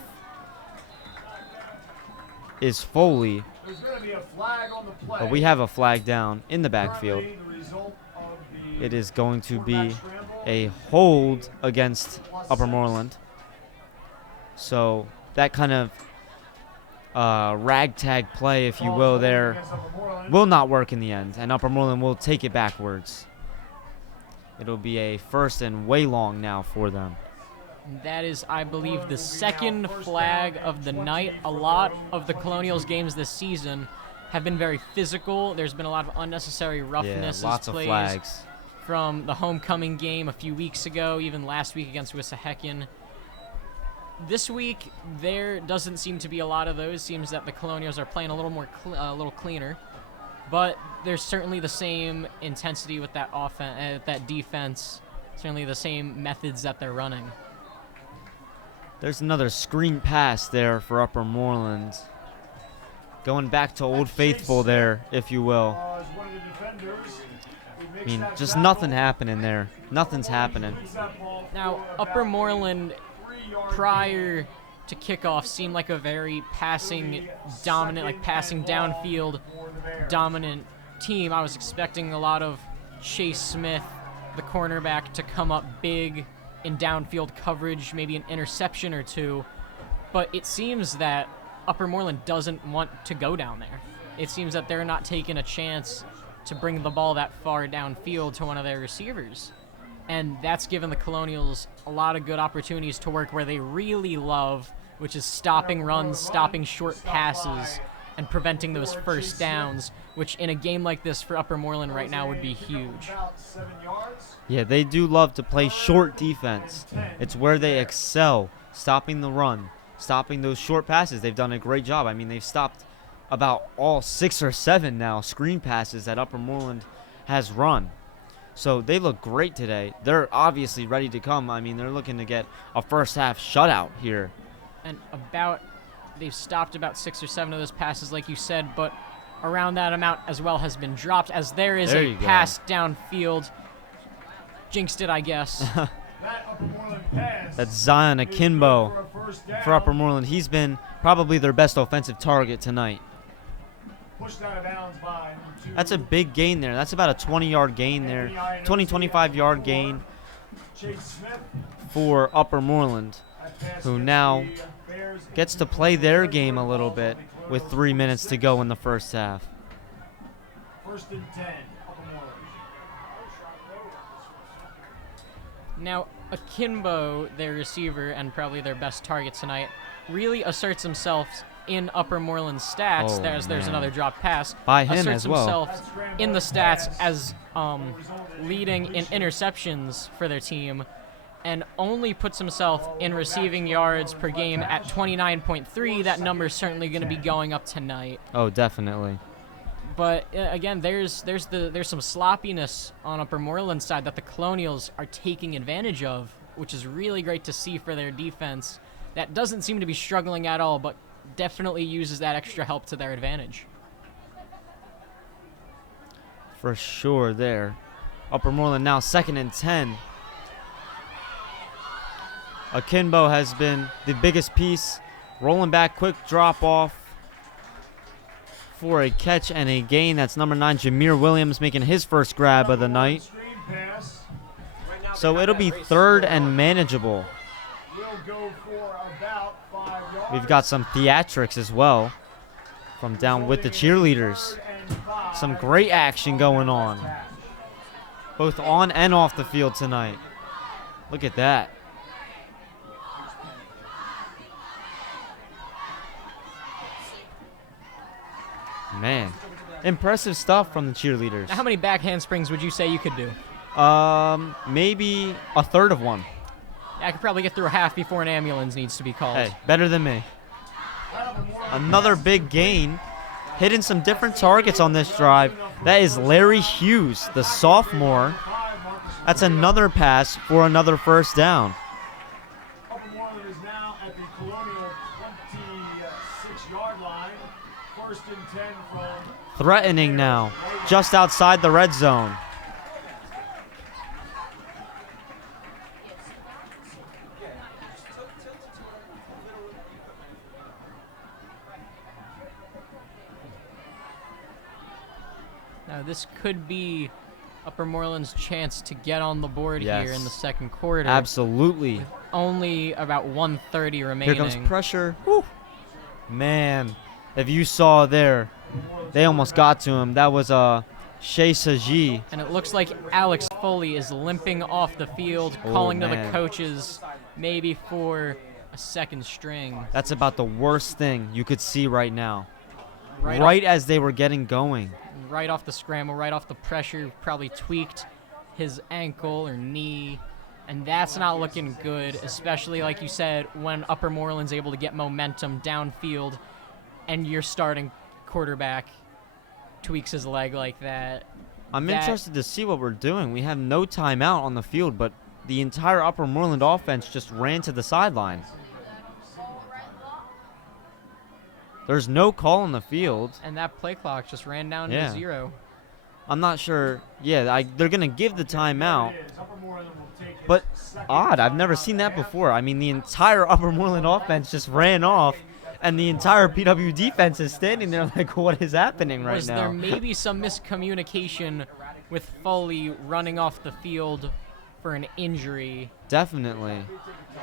is Foley. There's going to be a flag on the play. But we have a flag down in the backfield. It is going to be a hold against Upper Moreland. So that kind of ragtag play, if you will, there will not work in the end. And Upper Moreland will take it backwards. It'll be a 1st and way long now for them. That is, I believe, the second flag of the night. A lot of the Colonials games this season have been very physical. There's been a lot of unnecessary roughness. Yeah, lots of flags. From the homecoming game a few weeks ago, even last week against Wissahickon. This week, there doesn't seem to be a lot of those. Seems that the Colonials are playing a little more, a little cleaner. but there's certainly the same intensity with that that defense. Certainly the same methods that they're running. There's another screen pass there for Upper Moreland. Going back to Old Faithful there, if you will. As one of the defenders, he makes I mean, that just tackle. nothing happening there. Nothing's happening. Shoots that ball Now, for Upper about Moreland, 3-yard prior gain. to kickoff, seemed like a very passing dominant, like passing downfield For the Bears. dominant team. I was expecting a lot of Chase Smith, the cornerback, to come up big in downfield coverage, maybe an interception or two. But it seems that Upper Moreland doesn't want to go down there. It seems that they're not taking a chance to bring the ball that far downfield to one of their receivers. And that's given the Colonials a lot of good opportunities to work where they really love, which is stopping runs, stopping short passes, and preventing those first downs, which in a game like this for Upper Moreland right now would be huge. About 7 yards. Yeah, they do love to play short defense. It's where they excel, stopping the run, stopping those short passes. They've done a great job. I mean, they've stopped about all 6 or 7 now screen passes that Upper Moreland has run. So they look great today. They're obviously ready to come. I mean, they're looking to get a first half shutout here. And they've stopped about 6 or 7 of those passes, like you said, but around that amount as well has been dropped, as there is There a you go. pass downfield. Jinxed it, I guess. That Upper Moreland pass. That's Zion is good Akimbo for a first down. for Upper Moreland. He's been probably their best offensive target tonight. Pushed out of bounds by number 2. That's a big gain there. That's about a 20-yard gain there. 25-yard gain Chase Smith. for Upper Moreland, That pass who gets now the Bears gets to play their game a little bit with 3 minutes to go in the first half. First and 10. Upper Moreland. Now, Akimbo, their receiver and probably their best target tonight, really asserts himself in Upper Moreland's stats. Oh, There's man. another drop pass. By him asserts as well. himself in the stats as leading in interceptions for their team, and only puts himself in receiving yards per game at 29.3. That number is certainly going to be going up tonight. Oh, definitely. But again, there's some sloppiness on Upper Moreland's side that the Colonials are taking advantage of, which is really great to see for their defense. That doesn't seem to be struggling at all, but definitely uses that extra help to their advantage. For sure there. Upper Moreland now 2nd and 10. Akimbo has been the biggest piece. Rolling back, quick drop off for a catch and a gain. That's number 9, Jameer Williams, making his first grab of the night. Screen pass. So it'll be 3rd and manageable. Will go for about 5 yards. We've got some theatrics as well from down with the cheerleaders. 3rd and 5. Some great action going on, both on and off the field tonight. Look at that. Man, impressive stuff from the cheerleaders. Now, how many back handsprings would you say you could do? Maybe a third of one. I could probably get through a half before an ambulance needs to be called. Hey, better than me. Another big gain. Hitting some different targets on this drive. That is Larry Hughes, the sophomore. That's another pass for another first down. Upper Moreland is now at the Colonial 26-yard line. 1st and 10 from Threatening now, just outside the red zone. Now, this could be Upper Moreland's chance to get on the board here Yes. in the second quarter. Absolutely. Only about 1:30 remaining. Here comes pressure. Whew. Man, if you saw there, they almost got to him. That was Shea Saji. And it looks like Alex Foley is limping off the field, Oh, calling to the man. coaches maybe for a second string. That's about the worst thing you could see right now. Right Right as they were getting going. Right off the scramble, right off the pressure, probably tweaked his ankle or knee, and that's not looking good, especially like you said, when Upper Moreland's able to get momentum downfield and your starting quarterback tweaks his leg like that. I'm That- interested to see what we're doing. We have no timeout on the field, but the entire Upper Moreland offense just ran to the sideline. There's no call on the field. And that play clock just ran down Yeah. to 0. I'm not sure. Yeah, they're going to give the timeout. There it is. Upper Moreland will take its But second odd, I've never timeout seen of that the half. before. I mean, the entire Upper Moreland offense just ran off, and the entire PW defense is standing there like, what is happening right Was now? there maybe some miscommunication with Foley running off the field for an injury? Definitely.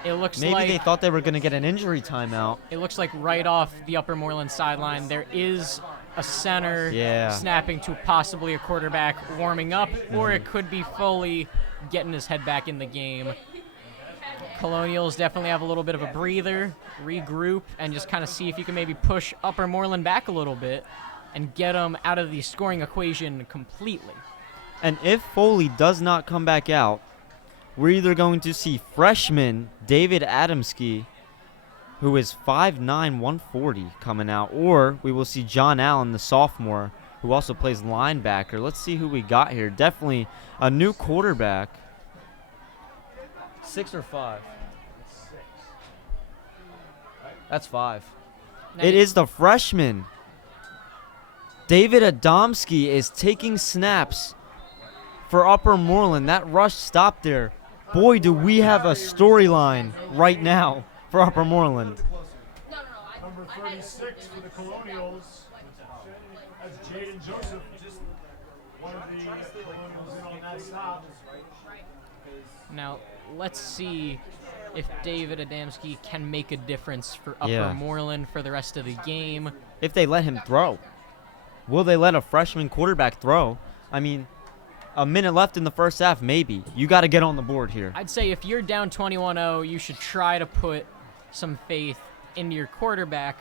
It looks Maybe like they thought they were going to get an injury timeout. it looks like right off the Upper Moreland sideline there is a center Yeah. snapping to possibly a quarterback warming up, or it could be Foley getting his head back in the game. Colonials definitely have a little bit of a breather, regroup, and just kind of see if you can maybe push Upper Moreland back a little bit and get them out of the scoring equation completely. And if Foley does not come back out, we're either going to see freshman David Adamski, who is 5'9", 140, coming out, or we will see John Allen, the sophomore, who also plays linebacker. Let's see who we got here. Definitely a new quarterback. 6 or 5? That's 5. Now It you- is the freshman. David Adamski is taking snaps for Upper Moreland. That rush stopped there. Boy, do we have a storyline right now for Upper Moreland. Number 36 for the Colonials. That's Jaden Joseph. One of the Colonials in on that stop. Now, let's see if David Adamski can make a difference for Upper Yeah. Moreland for the rest of the game. If they let him throw. Will they let a freshman quarterback throw? I mean, a minute left in the first half, maybe. You got to get on the board here. I'd say if you're down 21-0, you should try to put some faith into your quarterback,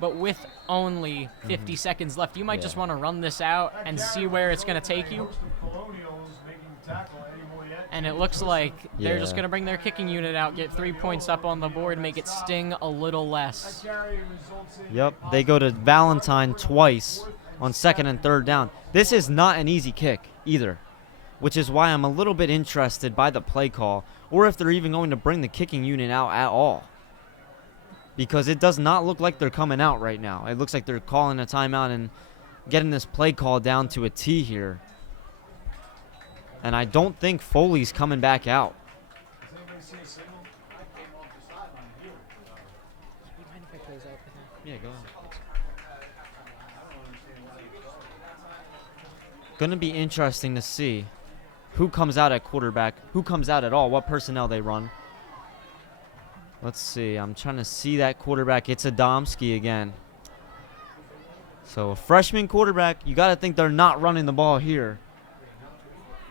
but with only 50 seconds left, you might just want to run this out and see where it's going to take you. Colonials making the tackle anymore yet. And it looks like they're just Yeah. going to bring their kicking unit out, get 3 points up on the board, make it sting a little less. Carry results in Yep, they go to Valentine twice on 2nd and 3rd down. This is not an easy kick either, which is why I'm a little bit interested by the play call, or if they're even going to bring the kicking unit out at all. Because it does not look like they're coming out right now. It looks like they're calling a timeout and getting this play call down to a T here. And I don't think Foley's coming back out. Does anybody see a signal? I came off the sideline here. Yeah, go ahead. Gonna be interesting to see who comes out at quarterback, who comes out at all, what personnel they run. Let's see. I'm trying to see that quarterback. It's Adamski again. So a freshman quarterback, you got to think they're not running the ball here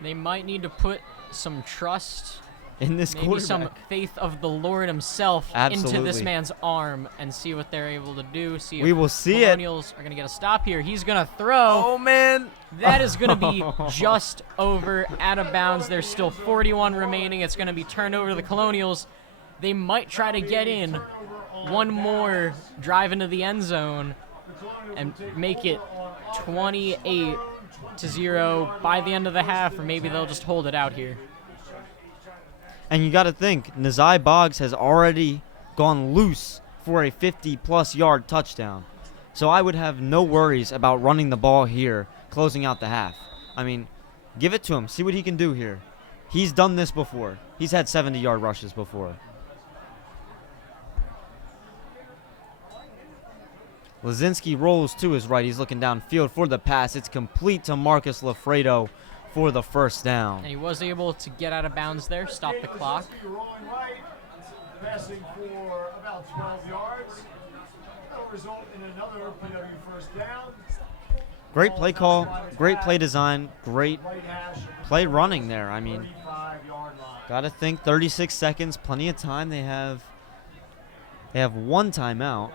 They might need to put some trust, in this maybe quarterback. some faith of the Lord himself into this Absolutely. man's arm and see what they're able to do. See if We will see it. Colonials are going to get a stop here. He's going to throw. Oh man. That is going to be just over out of bounds. There's still 41 remaining. It's going to be turned over to the Colonials. They might try to get in one more drive into the end zone and make it 28-0 by the end of the half, or maybe they'll just hold it out here. And you got to think, Nazai Boggs has already gone loose for a 50-plus yard touchdown. So I would have no worries about running the ball here, closing out the half. I mean, give it to him. See what he can do here. He's done this before. He's had 70-yard rushes before. Lazinski rolls to his right. He's looking downfield for the pass. It's complete to Marcus Lafredo for the first down. And he was able to get out of bounds there, stop the clock. Rolling right, passing for about 12 yards. That'll result in another PW first down. Great play call, great play design, great Right hash, play running there. I mean, 35-yard line. gotta think 36 seconds, plenty of time. They have one timeout.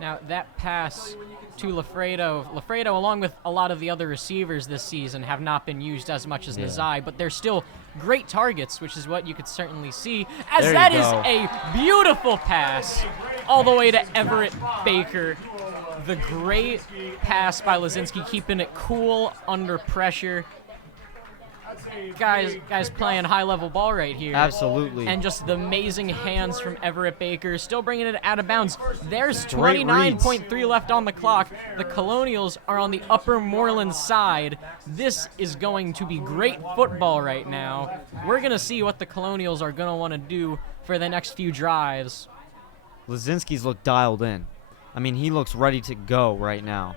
Now, that pass to Lafredo, along with a lot of the other receivers this season, have not been used as much as Yeah. Nazai, but they're still great targets, which is what you could certainly see, as There you that is go. a beautiful pass all the way to Everett Baker. the great pass by Lazinski, keeping it cool under pressure. Guys playing high-level ball right here. Absolutely. And just the amazing hands from Everett Baker, still bringing it out of bounds. There's Great reads. 29.3 left on the clock. The Colonials are on the Upper Moreland side. This is going to be great football right now. We're going to see what the Colonials are going to want to do for the next few drives. Lazinski's look dialed in. I mean, he looks ready to go right now.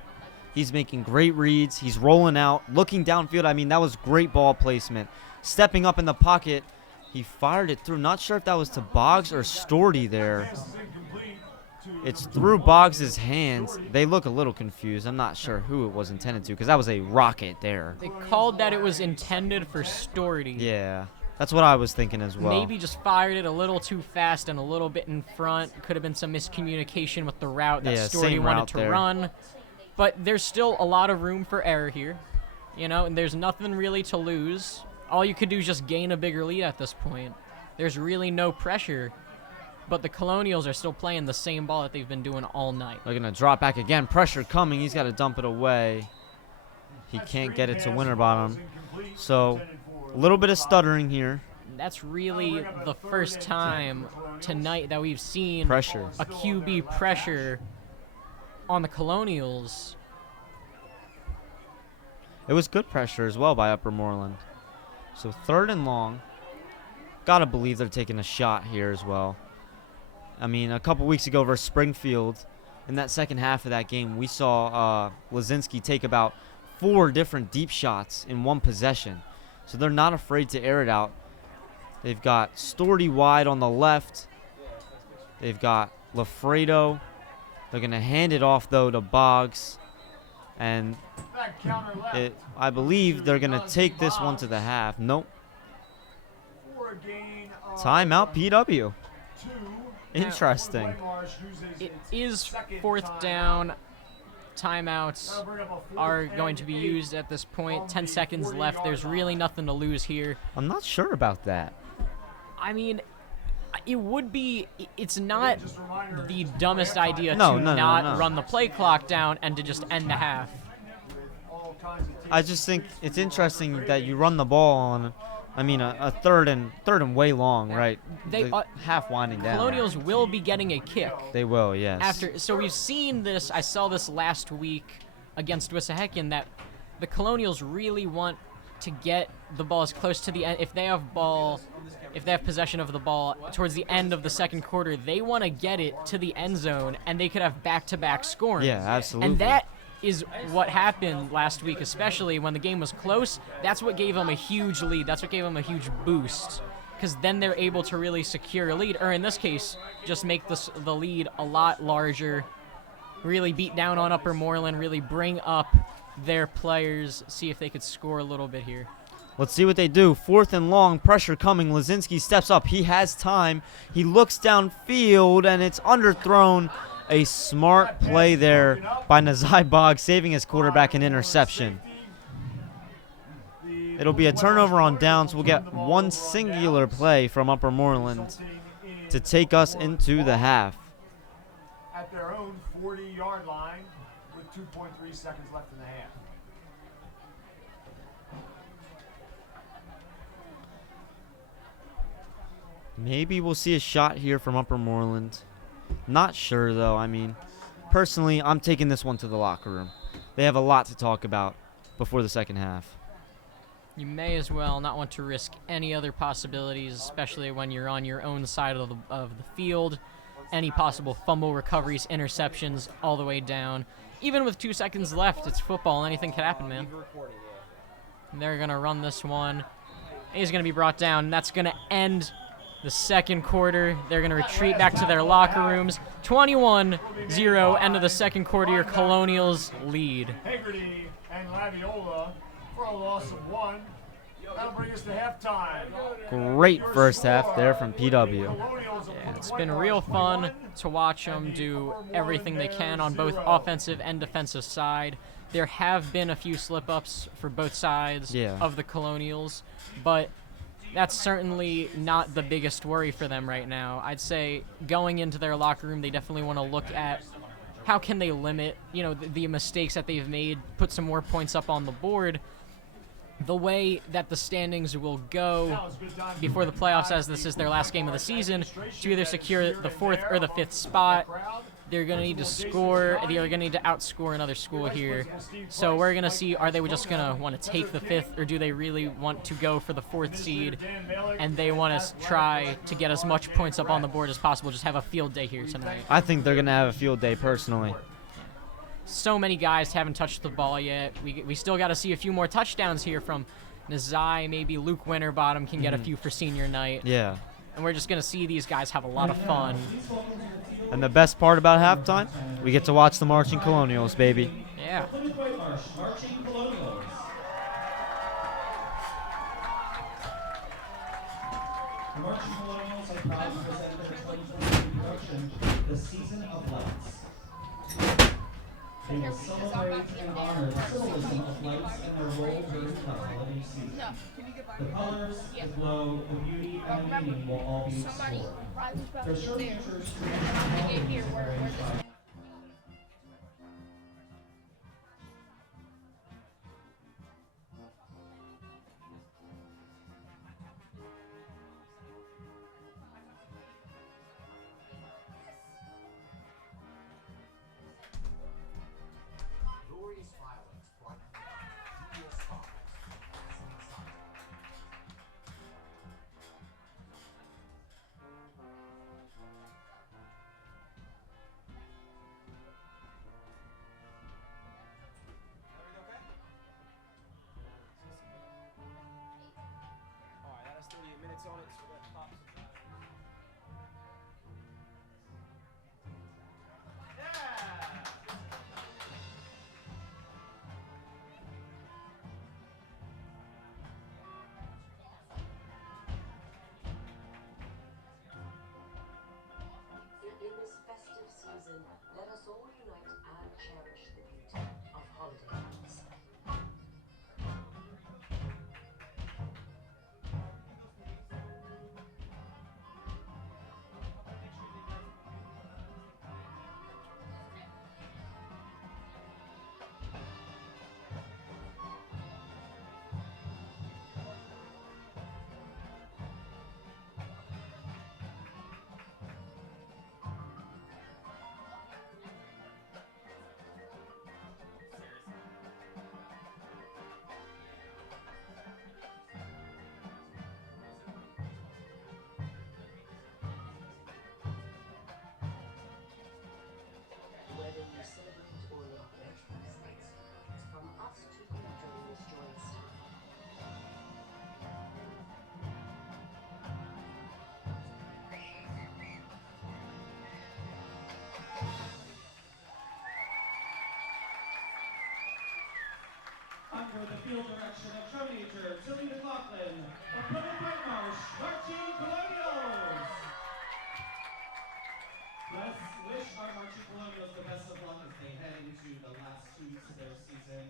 He's making great reads. He's rolling out, looking downfield. I mean, that was great ball placement. Stepping up in the pocket, he fired it through. Not sure if that was to Boggs or Storty there. It's through Boggs' hands. They look a little confused. I'm not sure who it was intended to because that was a rocket there. They called that it was intended for Storty. Yeah, that's what I was thinking as well. Maybe just fired it a little too fast and a little bit in front. Could have been some miscommunication with the route that Yeah, Storty same wanted route to there. run. But there's still a lot of room for error here, and there's nothing really to lose. All you could do is just gain a bigger lead at this point. There's really no pressure, but the Colonials are still playing the same ball that they've been doing all night. They're going to drop back again. Pressure coming. He's got to dump it away. He can't get it to Winterbottom. So a little bit of stuttering here. That's really the first time tonight that we've seen Pressure. a QB pressure on the Colonials. It was good pressure as well by Upper Moreland. So 3rd and long. Gotta believe they're taking a shot here as well. I mean, a couple weeks ago versus Springfield, in that second half of that game, we saw Lazinski take about 4 different deep shots in one possession. So they're not afraid to air it out. They've got Storty wide on the left. They've got Lafredo. They're going to hand it off, though, to Boggs. And I believe they're going to take this one to the half. Nope. Timeout, PW. Interesting. It is 4th down. Timeouts are going to be used at this point. 10 seconds left. There's really nothing to lose here. I'm not sure about that. I mean, it would be, it's not the dumbest idea No, to no, no, not no. run the play clock down and to just end the half. I just think it's interesting that you run the ball on, I mean, a third and way long, right? They The half winding down. Colonials will be getting a kick. They will, yes. So we've seen this, I saw this last week against Wissahickon, that the Colonials really want to get the ball as close to the end. If they have possession of the ball towards the end of the second quarter, they want to get it to the end zone, and they could have back-to-back scoring. Yeah, absolutely. And that is what happened last week, especially when the game was close. That's what gave them a huge lead. That's what gave them a huge boost, because then they're able to really secure a lead, or in this case, just make the lead a lot larger, really beat down on Upper Moreland, really bring up their players, see if they could score a little bit here. Let's see what they do. 4th and long, pressure coming. Lazinski steps up. He has time. He looks downfield, and it's underthrown. A smart play there by Nazai Boggs, saving his quarterback an interception. It'll be a turnover on downs. We'll get one singular play from Upper Moreland to take us into the half. At their own 40-yard line with 2.3 seconds left in the half. Maybe we'll see a shot here from Upper Moreland. Not sure, though. I mean, personally, I'm taking this one to the locker room. They have a lot to talk about before the second half. You may as well not want to risk any other possibilities, especially when you're on your own side of the field. Any possible fumble recoveries, interceptions, all the way down. Even with 2 seconds left, it's football. Anything could happen, man. And they're going to run this one. He's going to be brought down. That's going to end the second quarter. They're going to retreat back to their locker rooms. 21-0, end of the second quarter. Your Colonials lead. Hagerty and Laviola for a loss of 1. That'll bring us to halftime. Great first half there from PW. Yeah, it's been real fun to watch them do everything they can on both offensive and defensive side. There have been a few slip-ups for both sides of the Colonials, but that's certainly not the biggest worry for them right now. I'd say going into their locker room, they definitely want to look at how can they limit, the mistakes that they've made, put some more points up on the board. The way that the standings will go before the playoffs, as this is their last game of the season, to either secure the 4th or the 5th spot, they're going to need to score. They're going to need to outscore another school here. So we're going to see, are they just going to want to take the 5th, or do they really want to go for the 4th seed, and they want to try to get as much points up on the board as possible, just have a field day here tonight. I think they're going to have a field day personally. So many guys haven't touched the ball yet. We still got to see a few more touchdowns here from Nazai. Maybe Luke Winterbottom can get a few for senior night. Yeah. And we're just going to see these guys have a lot of fun. And the best part about halftime, we get to watch the Marching Colonials, baby. Yeah. Marching Colonials. The Marching Colonials are proud to present their 2023 production, The Season of Lights. They will celebrate and honor the symbolism of lights and their role during the holiday season. The colors, the glow, the beauty, and the meaning will all be explored. Their signatures to Glorious violence brought devious stars. Alright, that has 38 minutes on it, so that pops. In this festive season, let us all unite and cherish the beauty of holidays. Whether you celebrate or not, it's from us to you during this joyous time. under the field direction of show major Tilly McLaughlin of Plymouth White Marsh Marching Colonials. Let's wish our Marching Colonials the best of luck as they head into the last 2 weeks of their season,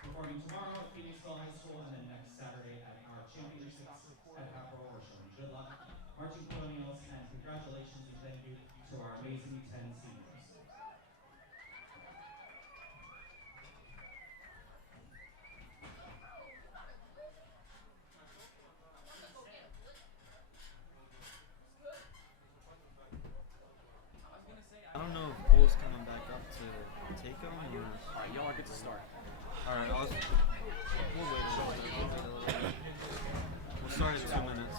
performing tomorrow at Phoenixville High School and then next Saturday at our championships at Capitol Horsham. Good luck, Marching Colonials, and congratulations and thank you to our amazing 10 seniors. I don't know if Bull's coming back up to take him or. Alright, y'all are good to start. Alright, we'll wait a little bit. We'll start in 2 minutes.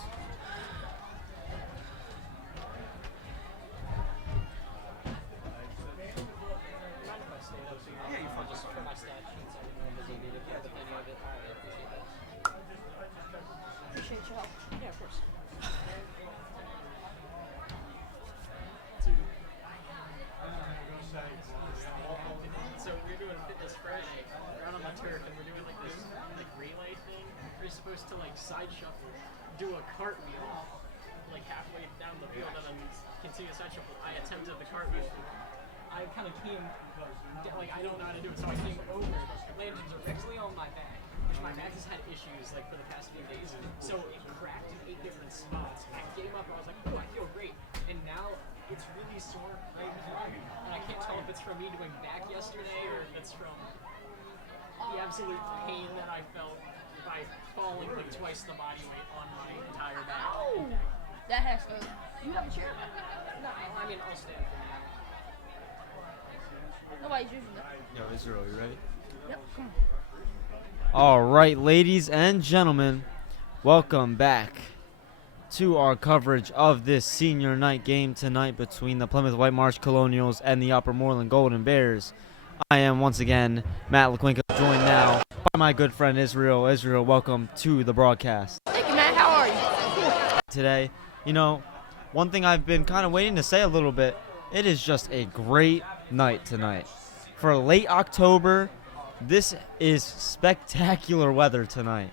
Yeah, you're fine, just start. For my stat sheets, I didn't know if you needed any of it. I appreciate that. Appreciate your help. Yeah, of course. So we're doing fitness fresh. We're out on the turf and we're doing like this relay thing. We're supposed to side shuffle, do a cartwheel halfway down the field and then continue side shuffle. I attempted the cartwheel. I kind of came I don't know how to do it, so I came over, landed directly on my back. My back has had issues for the past few days, so it cracked in 8 different spots. I came up, I was like, oh, I feel great. And now It's really sore right now, and I can't tell if it's from me doing back yesterday or if it's from the absolute pain that I felt by falling like twice the body weight on my entire back. Oh, that has to. You have a chair? No, I mean, I'll stand for now. Nobody's using that. Yo, Israel, you ready? Yep, come on. All right, ladies and gentlemen, welcome back to our coverage of this senior night game tonight between the Plymouth White Marsh Colonials and the Upper Moreland Golden Bears. I am once again Matt LaQuinca, joined now by my good friend Israel. Israel, welcome to the broadcast. Thank you, Matt. How are you? Today, you know, one thing I've been kind of waiting to say a little bit, it is just a great night tonight. For late October, this is spectacular weather tonight.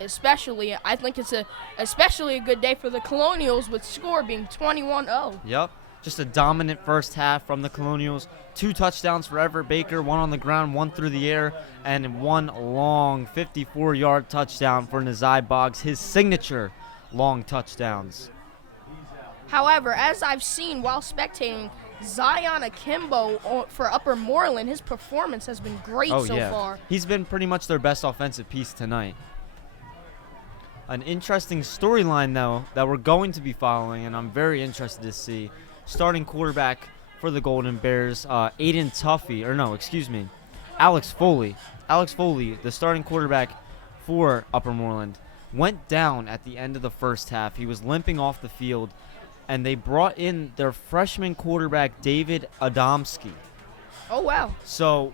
Especially, I think it's especially a good day for the Colonials with score being 21-0. Yep. Just a dominant first half from the Colonials. 2 touchdowns for Everett Baker, 1 on the ground, 1 through the air, and 1 long 54-yard touchdown for Nazai Boggs, his signature long touchdowns. However, as I've seen while spectating, Zion Akimbo for Upper Moreland, his performance has been great so far. He's been pretty much their best offensive piece tonight. An interesting storyline, though, that we're going to be following, and I'm very interested to see. Starting quarterback for the Golden Bears, Alex Foley. Alex Foley, the starting quarterback for Upper Moreland, went down at the end of the first half. He was limping off the field, and they brought in their freshman quarterback, David Adamski. Oh, wow. So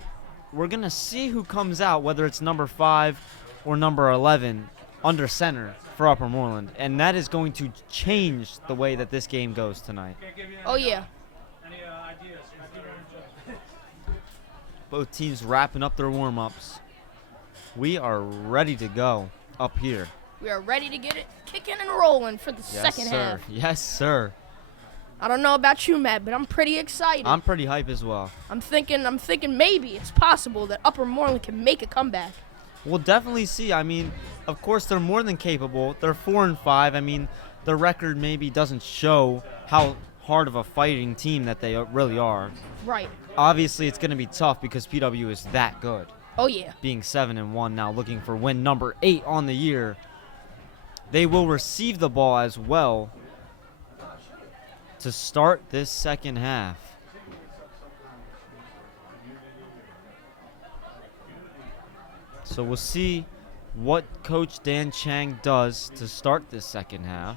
we're going to see who comes out, whether it's number 5 or number 11, under center for Upper Moreland, and that is going to change the way that this game goes tonight. Oh, yeah. Both teams wrapping up their warm-ups. We are ready to go up here. We are ready to get it kicking and rolling for the second half. Yes, sir. I don't know about you, Matt, but I'm pretty excited. I'm pretty hype as well. I'm thinking maybe it's possible that Upper Moreland can make a comeback. We'll definitely see. I mean, of course, they're more than capable. They're 4-5. I mean, their record maybe doesn't show how hard of a fighting team that they really are. Right. Obviously, it's going to be tough because PW is that good. Oh, yeah. Being 7-1 now, looking for win number 8 on the year. They will receive the ball as well to start this second half. So we'll see what Coach Dan Chang does to start this second half.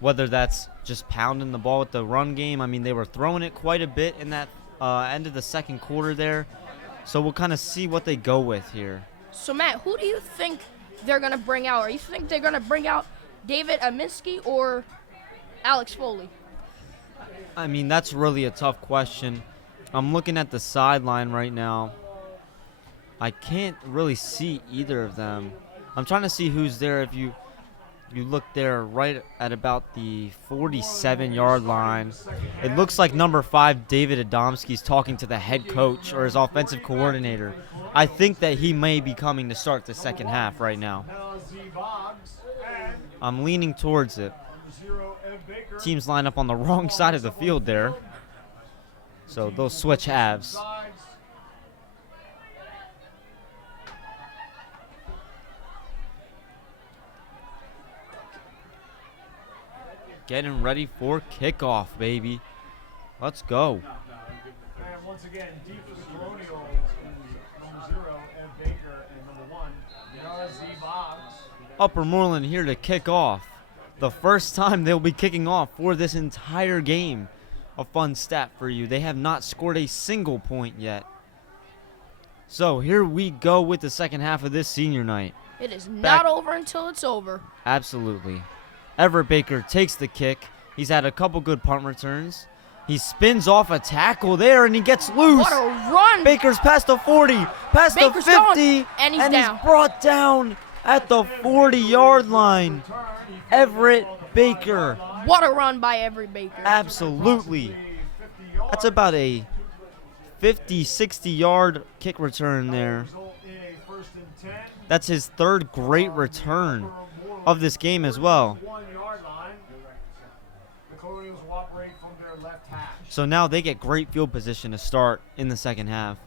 Whether that's just pounding the ball with the run game. I mean, they were throwing it quite a bit in that end of the second quarter there. So we'll kind of see what they go with here. So, Matt, who do you think they're going to bring out? Or you think they're going to bring out David Aminsky or Alex Foley? I mean, that's really a tough question. I'm looking at the sideline right now. I can't really see either of them. I'm trying to see who's there. If you look there right at about the 47-yard line, it looks like number 5, David Adamski, is talking to the head coach or his offensive coordinator. I think that he may be coming to start the second half right now. I'm leaning towards it. Teams line up on the wrong side of the field there. So they'll switch halves. Getting ready for kickoff, baby. Let's go. And once again, deep for the Colonials, number 0, Ed Baker, and number 1, Nazi Boggs. Upper Moreland here to kick off. The first time they'll be kicking off for this entire game. A fun stat for you. They have not scored a single point yet. So here we go with the second half of this senior night. It is not over until it's over. Absolutely. Everett Baker takes the kick. He's had a couple good punt returns. He spins off a tackle there, and he gets loose. What a run. Baker's past the 40, past Baker's the 50, going, and he's down. He's brought down at the 40-yard line. Everett Baker. What a run by Everett Baker. Absolutely. That's about a 50, 60-yard kick return there. That's his third great return of this game as well. The Colonials left hash. So now they get great field position to start in the second half.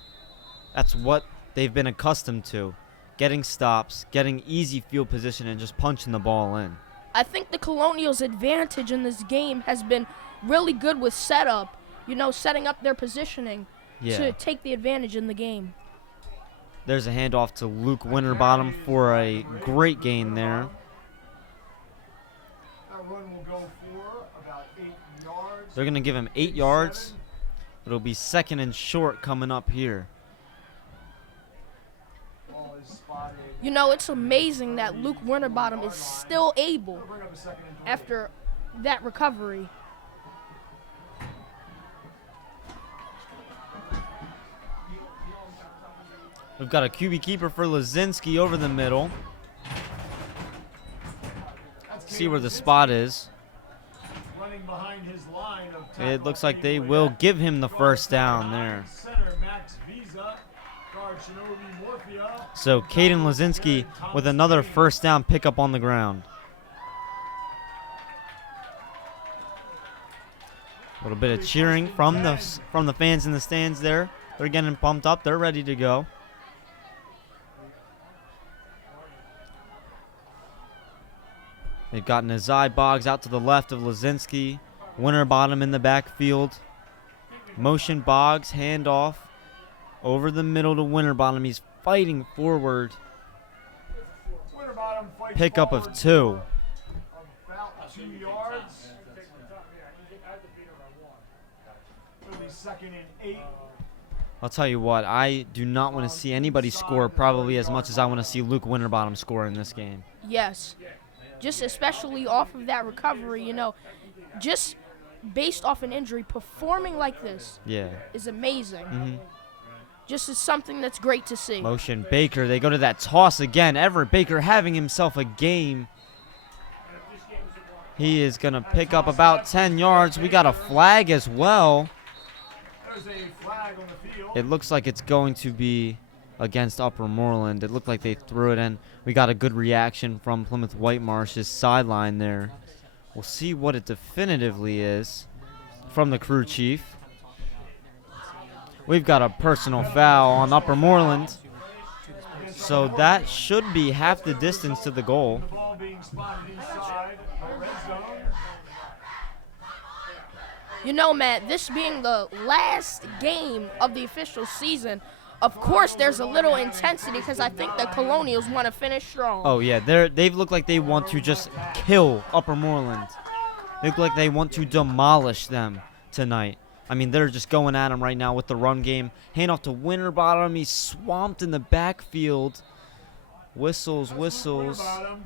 That's what they've been accustomed to. Getting stops, getting easy field position, and just punching the ball in. I think the Colonials' advantage in this game has been really good with setup, setting up their positioning to take the advantage in the game. There's a handoff to Luke Winterbottom for a great gain there. That run will go for about 8 yards. They're going to give him 8 yards. It'll be second and short coming up here. Ball is spotted. It's amazing that Luke Winterbottom is still able, Bring up a second and 20. after that recovery. We've got a QB keeper for Lazinski over the middle. See where the spot is. Running behind his line of It looks like they will give him the first down there. Center Max Visa, guard Shinobi Morphia. So Caden Lazinski with another first down pickup on the ground. A little bit of cheering from the fans in the stands there. They're getting pumped up. They're ready to go. They've got Nazai Boggs out to the left of Lazinski. Winterbottom in the backfield. Motion Boggs, handoff over the middle to Winterbottom. He's fighting forward. Winterbottom fights Pickup of forward 2. about 2 yards. It'll be second and 8. I'll tell you what, I do not want to see anybody score probably as much as I want to see Luke Winterbottom score in this game. Yes. Just especially off of that recovery, just based off an injury, performing like this is amazing. Just is something that's great to see. Motion Baker, they go to that toss again. Everett Baker having himself a game. He is going to pick up about 10 yards. We got a flag as well. There's a flag on the field. It looks like it's going to be against Upper Moreland. It looked like they threw it in. We got a good reaction from Plymouth Whitemarsh's sideline there. We'll see what it definitively is from the crew chief. We've got a personal foul on Upper Moreland. So that should be half the distance to the goal. The ball being spotted inside the red zone. Matt, this being the last game of the official season, of course there's a little intensity because I think the Colonials want to finish strong. Oh, yeah. They've looked like they want to just kill Upper Moreland. They look like they want to demolish them tonight. I mean, they're just going at him right now with the run game. Handoff to Winterbottom. He's swamped in the backfield. Whistles. Winterbottom.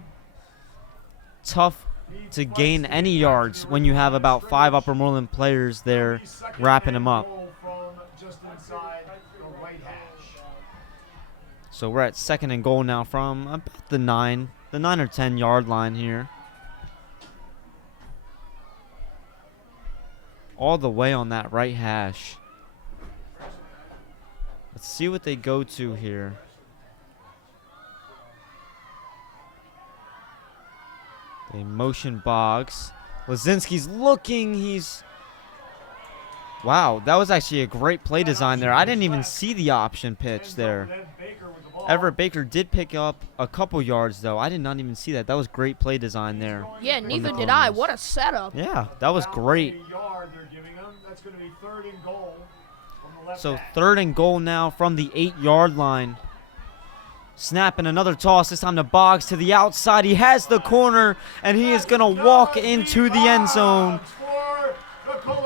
Tough to gain any yards when you have about 5 Upper Moreland players there wrapping him up. From just inside the right hash. So we're at second and goal now from about the 9 or 10 yard line here. All the way on that right hash. Let's see what they go to here. They motion Boggs. Lazinski's looking. Wow, that was actually a great play design there. I didn't even see the option pitch there. Everett Baker did pick up a couple yards, though. I did not even see that. That was great play design there. Yeah, neither did I. What a setup. Yeah, that was great. That's going to be third and goal from the left So hash. third and goal now from the 8-yard line. Snapping another toss. This time to Boggs to the outside. He has the corner, and he is going to walk into the end zone.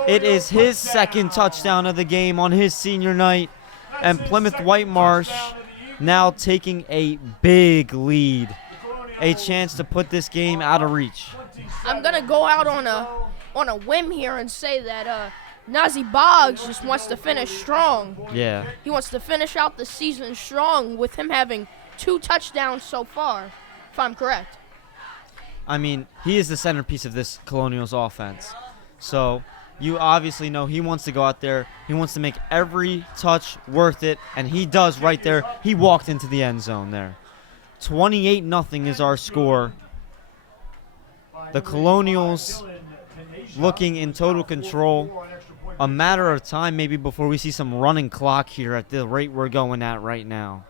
It is his second touchdown of the game on his senior night. And Plymouth Whitemarsh now taking a big lead. A chance to put this game out of reach. I'm going to go out on a whim here and say that Nazi Boggs just wants to finish strong. Yeah. He wants to finish out the season strong with him having 2 touchdowns so far, if I'm correct. I mean, he is the centerpiece of this Colonials offense. So you obviously know he wants to go out there. He wants to make every touch worth it, and he does right there. He walked into the end zone there. 28-0 is our score. The Colonials looking in total control. A matter of time maybe before we see some running clock here at the rate we're going at right now.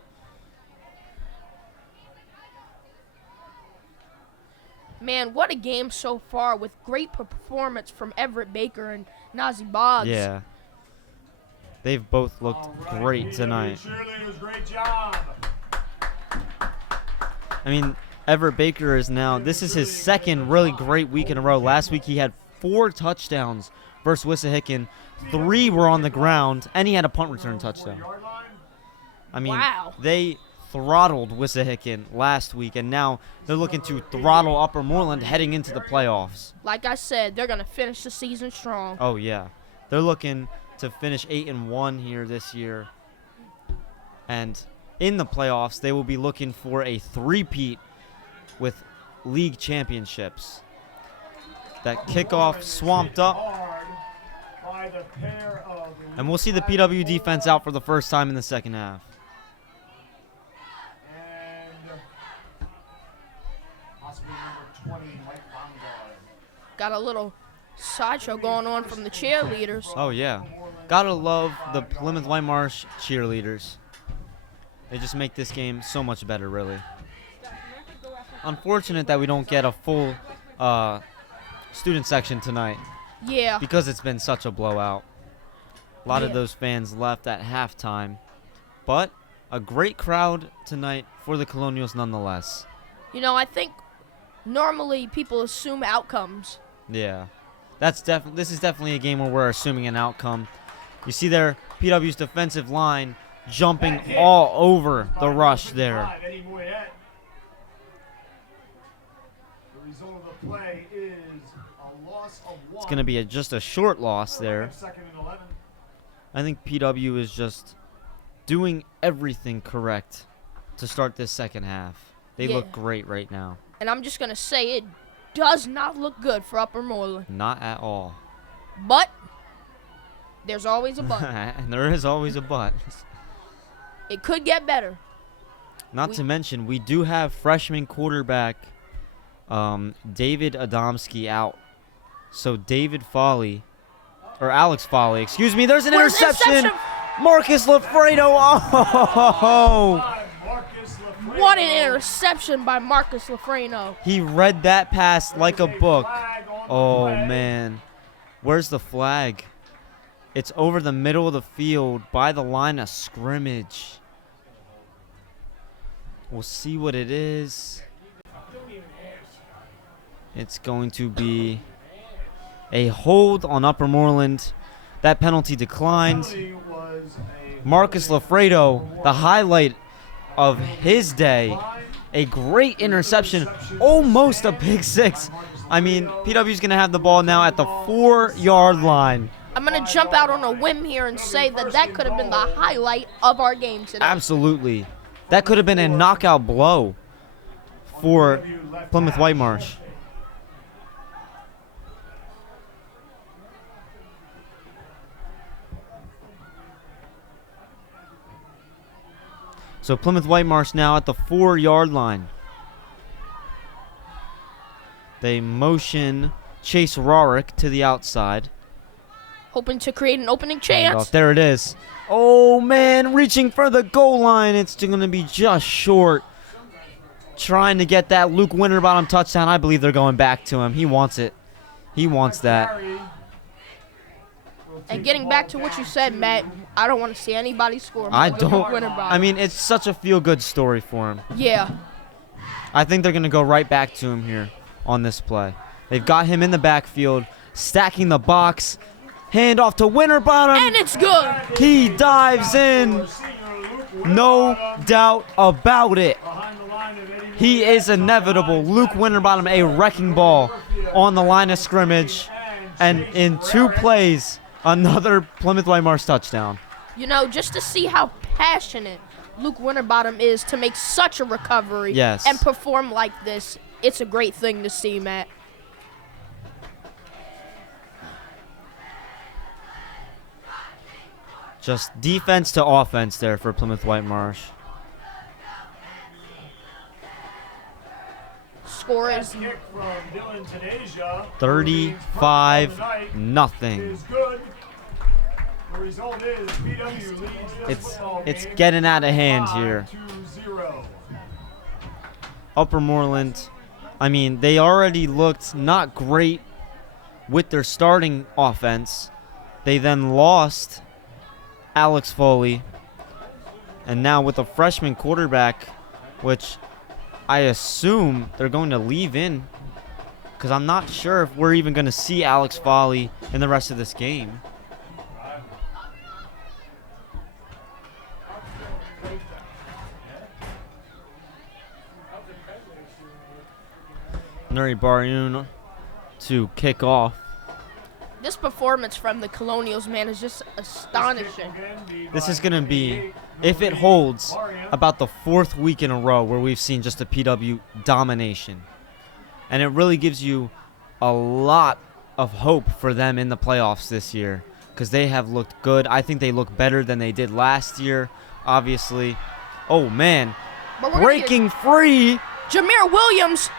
Man, what a game so far with great performance from Everett Baker and Nazi Boggs. Yeah. They've both looked great tonight. Cheerleaders, great job. I mean, Everett Baker is now, this is his second really great week in a row. Last week he had 4 touchdowns versus Wissahickon. 3 were on the ground, and he had a punt return touchdown. I mean, Wow. they throttled Wissahickon last week, and now they're looking to throttle Upper Moreland heading into the playoffs. Like I said, they're going to finish the season strong. Oh, yeah. They're looking to finish 8-1 here this year. And in the playoffs, they will be looking for a three-peat with league championships. That kickoff swamped up. And we'll see the PW defense out for the first time in the second half. Got a little sideshow going on from the cheerleaders. Oh, yeah. Gotta love the Plymouth Whitemarsh cheerleaders. They just make this game so much better, really. Unfortunate that we don't get a full student section tonight. Yeah. Because it's been such a blowout. A lot of those fans left at halftime. But a great crowd tonight for the Colonials nonetheless. You know, I think normally people assume outcomes. Yeah. This is definitely a game where we're assuming an outcome. You see there, PW's defensive line jumping all over the rush there. The result of the play is a loss of 1. It's going to be just a short loss there. Second and 11. I think PW is just doing everything correct to start this second half. They look great right now. And I'm just going to say it does not look good for Upper Moreland. Not at all. But there's always a but. And there is always a but. It could get better. Not to mention, we do have freshman quarterback David Adamski out. So Alex Foley, excuse me, there's an interception. Marcus Lafredo. Oh! What an interception by Marcus Lafredo. He read that pass like a book. Oh, man. Where's the flag? It's over the middle of the field by the line of scrimmage. We'll see what it is. It's going to be a hold on Upper Moreland. That penalty declined. Marcus Lafredo, the highlight of his day. A great interception, almost a pick six. I mean, PW's going to have the ball now at the 4-yard line. I'm going to jump out on a whim here and say that could have been the highlight of our game today. Absolutely. That could have been a knockout blow for Plymouth Whitemarsh. So Plymouth Whitemarsh now at the 4-yard line. They motion Chase Rorick to the outside. Hoping to create an opening chance. There it is. Oh, man, reaching for the goal line. It's going to be just short. Trying to get that Luke Winterbottom touchdown. I believe they're going back to him. He wants it. He wants that. And getting back to what you said, Matt, I don't want to see anybody score. I don't. I mean, it's such a feel-good story for him. Yeah. I think they're going to go right back to him here on this play. They've got him in the backfield, stacking the box. Hand off to Winterbottom. And it's good. He dives in. No doubt about it. He is inevitable. Luke Winterbottom, a wrecking ball on the line of scrimmage. And in 2 plays, another Plymouth Whitemarsh touchdown. You know, just to see how passionate Luke Winterbottom is to make such a recovery and perform like this, it's a great thing to see, Matt. Just defense to offense there for Plymouth Whitemarsh. score is 35-0. Is good. The result is PW leads this football It's game getting out of hand here. 5-0. Upper Moreland, I mean, they already looked not great with their starting offense. They then lost Alex Foley. And now with a freshman quarterback, which I assume they're going to leave in, because I'm not sure if we're even going to see Alex Foley in the rest of this game. Nuri Baryoun to kick off. This performance from the Colonials, man, is just astonishing. This is going to be, if it holds, about the 4th week in a row where we've seen just a PW domination. And it really gives you a lot of hope for them in the playoffs this year, because they have looked good. I think they look better than they did last year, obviously. Oh, man. Breaking free. Jameer Williams.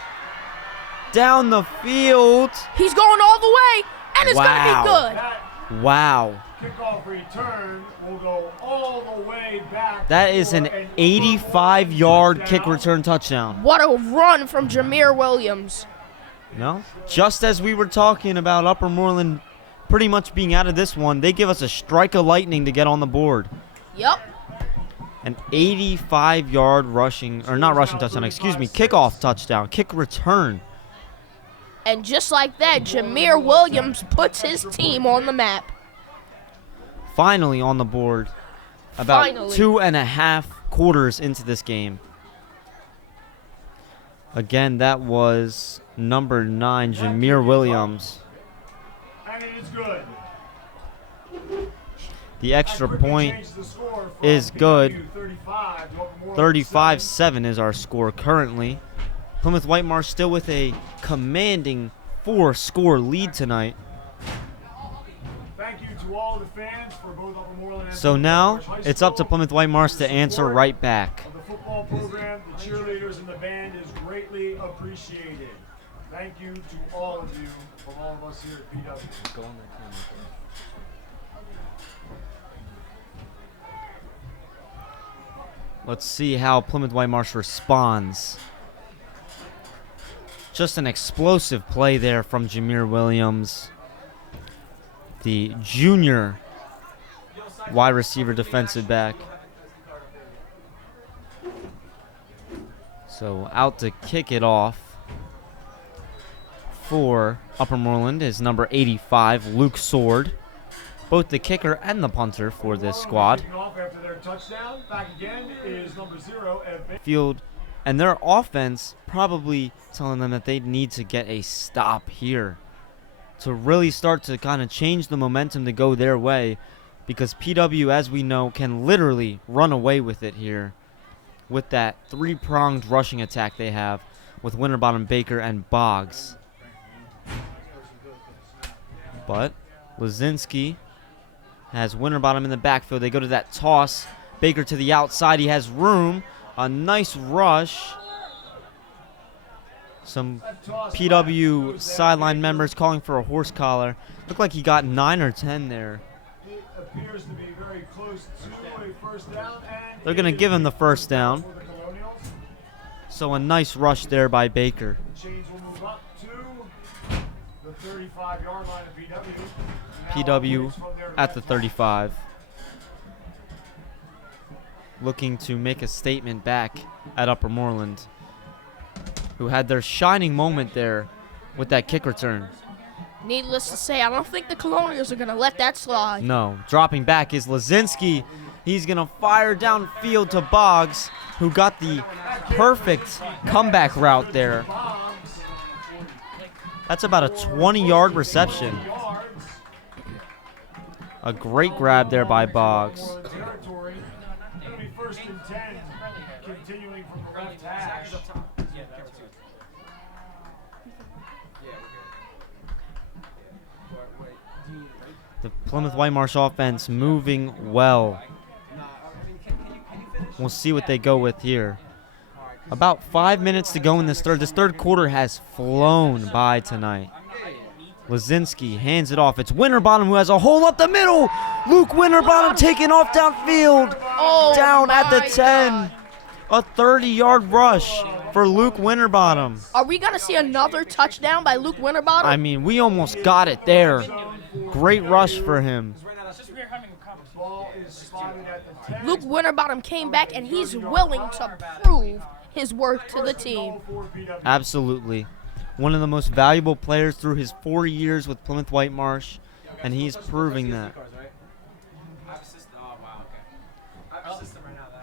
Down the field. He's going all the way, and it's going to be good. Wow. Kickoff return will go all the way back. That is an 85-yard kick return touchdown. What a run from Jameer Williams. No, just as we were talking about Upper Moreland pretty much being out of this one, they give us a strike of lightning to get on the board. Yep. An 85-yard rushing, or not rushing touchdown, excuse me, kickoff touchdown, kick return. And just like that, Jameer Williams puts his team on the map. Finally on the board. About Finally. 2.5 quarters into this game. Again, that was number 9, Jameer Williams. And it is good. The extra point is good. 35-7 is our score currently. Plymouth Whitemarsh still with a commanding 4-score lead tonight. Thank you to all the fans for both Upper Moreland and So now High it's up to School. Plymouth Whitemarsh to answer right back. Of the football program, the cheerleaders and the band is greatly appreciated. Thank you to all of you from all of us here at PW. Let's see how Plymouth Whitemarsh responds. Just an explosive play there from Jameer Williams, the junior wide receiver defensive back. So out to kick it off for Upper Moreland is number 85, Luke Sword. Both the kicker and the punter for this squad. Kicking off after their touchdown. Back again is number 0, Field, and their offense probably telling them that they need to get a stop here to really start to kind of change the momentum to go their way, because PW, as we know, can literally run away with it here with that 3-pronged rushing attack they have with Winterbottom, Baker, and Boggs. But Lazinski has Winterbottom in the backfield. They go to that toss. Baker to the outside. He has room. A nice rush. Some PW sideline members calling for a horse collar. Looked like he got 9 or 10 there. It appears to be very close to a first down. And They're going to give him the first down. for the Colonials. So a nice rush there by Baker. The chains will move up to the 35-yard line of PW. PW at the 35. Looking to make a statement back at Upper Moreland, who had their shining moment there with that kick return. Needless to say, I don't think the Colonials are going to let that slide. No, dropping back is Lazinski. He's going to fire downfield to Boggs, who got the perfect comeback route there. That's about a 20-yard reception. A great grab there by Boggs. Territory. It'll be first and 10, continuing from the left hash. The Plymouth Whitemarsh offense moving well. We'll see what they go with here. About 5 minutes to go in this third. This third quarter has flown by tonight. Lazinski hands it off. It's Winterbottom who has a hole up the middle. Luke Winterbottom taking off downfield. Oh, Down at the my 10. A 30-yard rush for Luke Winterbottom. Are we going to see another touchdown by Luke Winterbottom? I mean, we almost got it there. Great rush for him. Ball is spotted at the 10. Luke Winterbottom came back, and he's willing to prove his worth to the team. Absolutely. One of the most valuable players through his 4 years with Plymouth Whitemarsh, and he's proving that.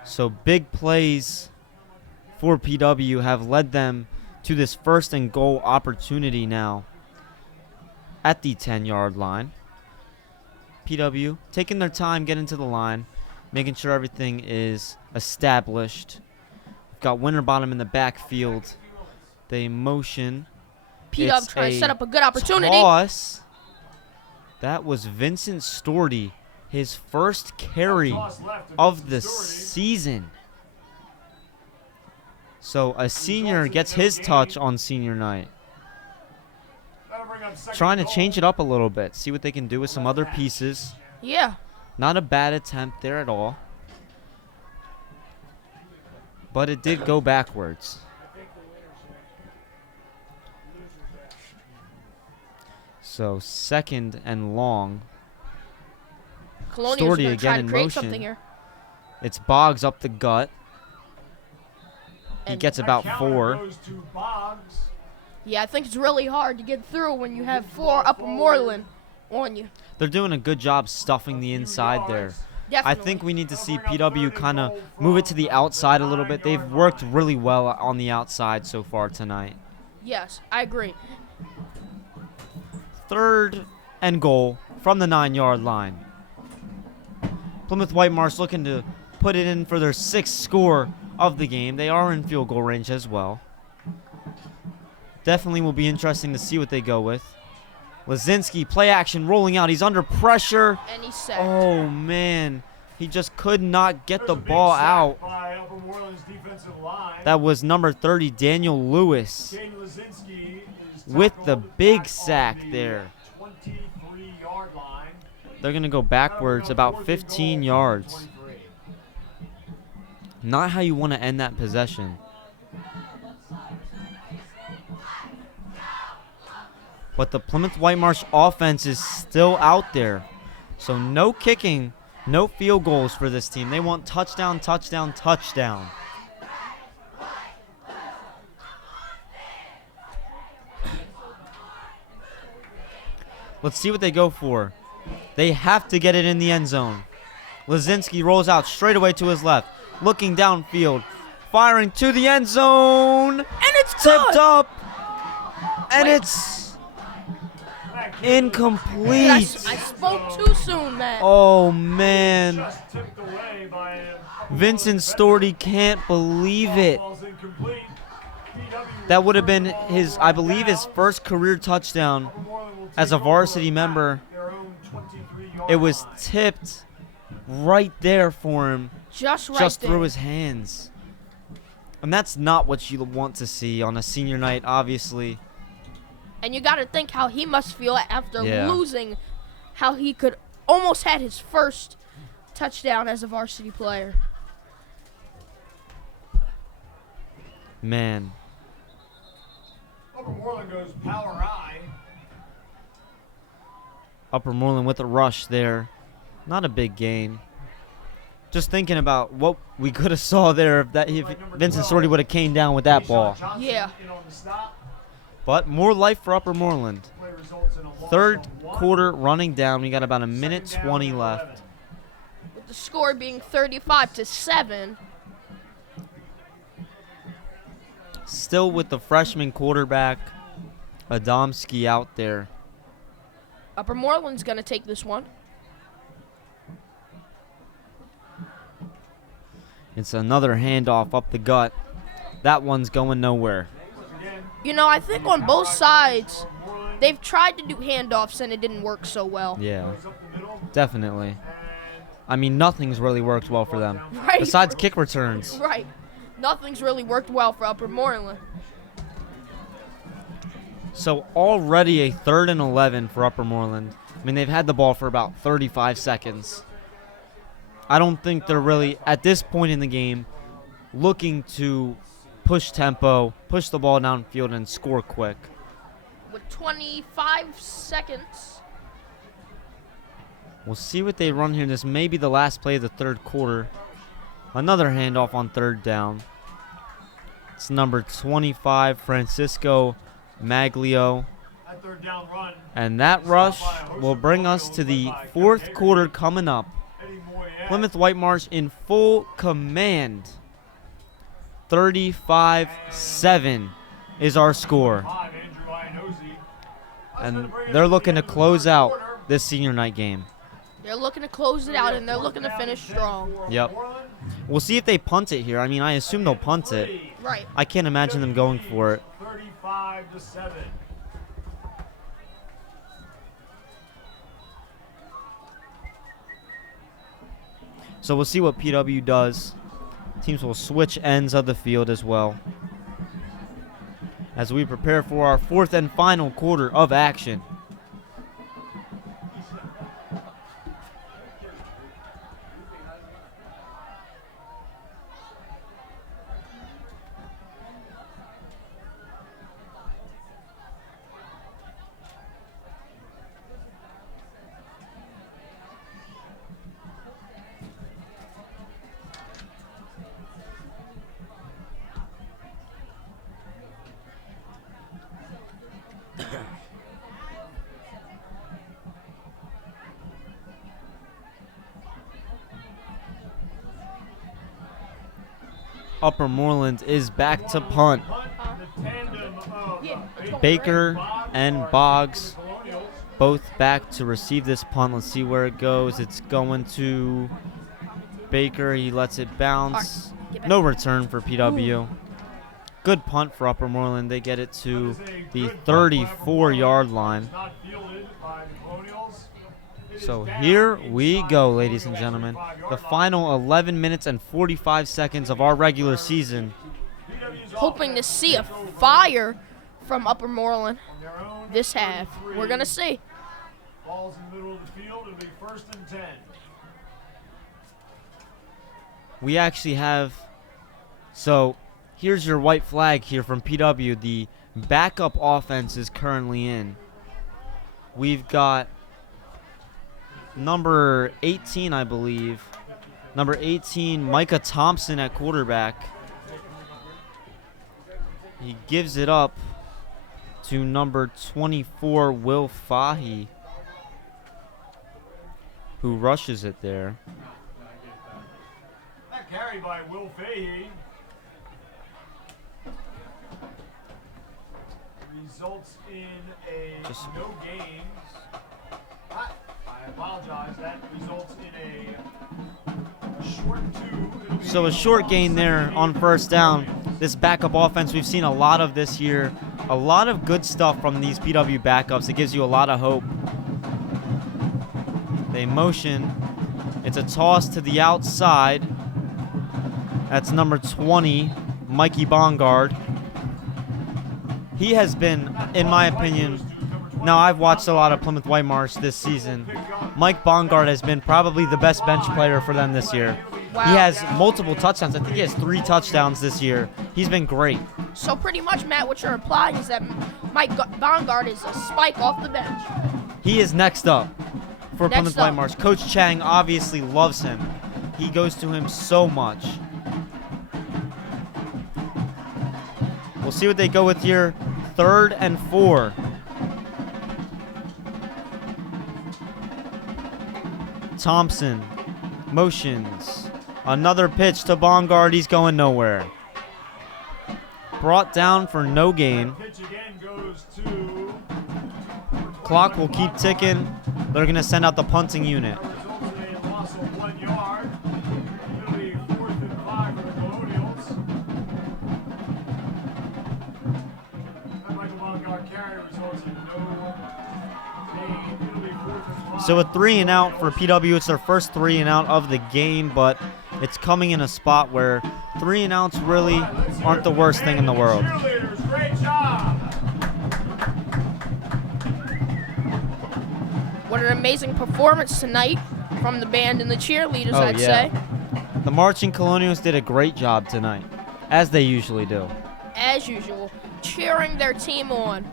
So big plays for PW have led them to this 1st and goal opportunity now at the 10-yard line. PW taking their time getting to the line, making sure everything is established. We've got Winterbottom in the backfield. They motion. PW trying to set up a good opportunity. Toss. That was Vincent Storty, his first carry of the season. So a senior gets his touch on senior night. Trying to change it up a little bit, see what they can do with some other pieces. Yeah. Not a bad attempt there at all. But it did go backwards. So 2nd and long. Colonial's Storty gonna again try to in create motion. something here. It's Boggs up the gut. He And gets about 4. Yeah, I think it's really hard to get through when you have 4 Upper Moreland on you. They're doing a good job stuffing the inside there. Definitely. I think we need to see PW kind of move it to the outside a little bit. They've worked really well on the outside so far tonight. Yes, I agree. 3rd and goal from the 9-yard line. Plymouth Whitemarsh looking to put it in for their 6th score of the game. They are in field goal range as well. Definitely will be interesting to see what they go with. Lazinski, play action, rolling out. He's under pressure. And he's sacked. Oh, man. He just could not get the ball out. That was number 30, Daniel Lewis, with the big sack there. They're going to go backwards about 15 yards. Not how you want to end that possession. But the Plymouth Whitemarsh offense is still out there. So no kicking, no field goals for this team. They want touchdown, touchdown, touchdown. Let's see what they go for. They have to get it in the end zone. Lazinski rolls out straight away to his left. Looking downfield. Firing to the end zone. And it's tipped good. up. And it's incomplete. I spoke too soon, man. Oh, man. Vincent Storty can't believe it. That would have been his, I believe, his first career touchdown as a varsity member. It was tipped right there for him. Just through there. his hands. And that's not what you want to see on a senior night, obviously. And you got to think how he must feel after Yeah. losing, how he could almost had his first touchdown as a varsity player. Man. Upper Moreland goes power I. Upper Moreland with a rush there. Not a big gain. Just thinking about what we could have saw there if Vincent Storty would have came down with that ball. Yeah. But more life for Upper Moreland. 3rd quarter running down. We got about a minute 20 left. With the score being 35-7. Still with the freshman quarterback, Adamski, out there. Upper Moreland's going to take this one. It's another handoff up the gut. That one's going nowhere. You know, I think on both sides, they've tried to do handoffs and it didn't work so well. Yeah, definitely. I mean, nothing's really worked well for them. Right. Besides kick returns. Right. nothing's really worked well for Upper Moreland. So already a 3rd and 11 for Upper Moreland. I mean, they've had the ball for about 35 seconds. I don't think they're really, at this point in the game, looking to push tempo, push the ball downfield, and score quick. With 25 seconds. We'll see what they run here. This may be the last play of the 3rd quarter. Another handoff on 3rd down. It's number 25, Francisco Maglio. That 3rd down run. And that rush will bring us to the 4th quarter coming up. Plymouth Whitemarsh in full command. 35-7 is our score. And they're looking to close out this senior night game. They're looking to close it out, and they're looking to finish strong. Yep. We'll see if they punt it here. I mean, I assume they'll punt it. Right. I can't imagine them going for it. 35-7. So we'll see what PW does. Teams will switch ends of the field as well, as we prepare for our 4th and final quarter of action. Upper Moreland is back to punt. Baker and Boggs both back to receive this punt. Let's see where it goes. It's going to Baker. He lets it bounce. No return for PW. Good punt for Upper Moreland. They get it to the 34-yard line. So here we go, ladies and gentlemen. The final 11 minutes and 45 seconds of our regular season. Hoping to see a fire from Upper Moreland this half. We're going to see. Ball's in the middle of the field. It'll be 1st and 10. We actually have, so here's your white flag here from PW. The backup offense is currently in. We've got number 18, I believe. Number 18, Micah Thompson at quarterback. He gives it up to number 24, Will Fahy, who rushes it there. That carry by Will Fahy results in a no gain. I apologize. That results in a short 2. So a short gain there on 1st down. This backup offense we've seen a lot of this year. A lot of good stuff from these PW backups. It gives you a lot of hope. They motion. It's a toss to the outside. That's number 20, Mikey Bongard. He has been, in my opinion, now I've watched a lot of Plymouth Whitemarsh this season. Mike Bongard has been probably the best bench player for them this year. Wow. He has multiple touchdowns. I think he has 3 touchdowns this year. He's been great. So pretty much, Matt, what you're implying is that Mike Bongard is a spike off the bench. He is next up for Next Plymouth up. Whitemarsh. Coach Chang obviously loves him. He goes to him so much. We'll see what they go with here. 3rd and 4. Thompson motions. Another pitch to Bongard. He's going nowhere. Brought down for no gain. Pitch again goes to Clock will keep ticking. They're going to send out the punting unit. results in a loss of 1 yard. It'll be 4th and 5 for the Colonials. That Michael Bongard carry results in no gain. It'll be 4th and 5. So a 3 and out for PW. It's their first 3 and out of the game, but it's coming in a spot where 3 and outs really aren't the worst thing in the world. Cheerleaders, great job. What an amazing performance tonight from the band and the cheerleaders, Oh, I'd yeah. say. The Marching Colonials did a great job tonight, as they usually do. As usual, cheering their team on.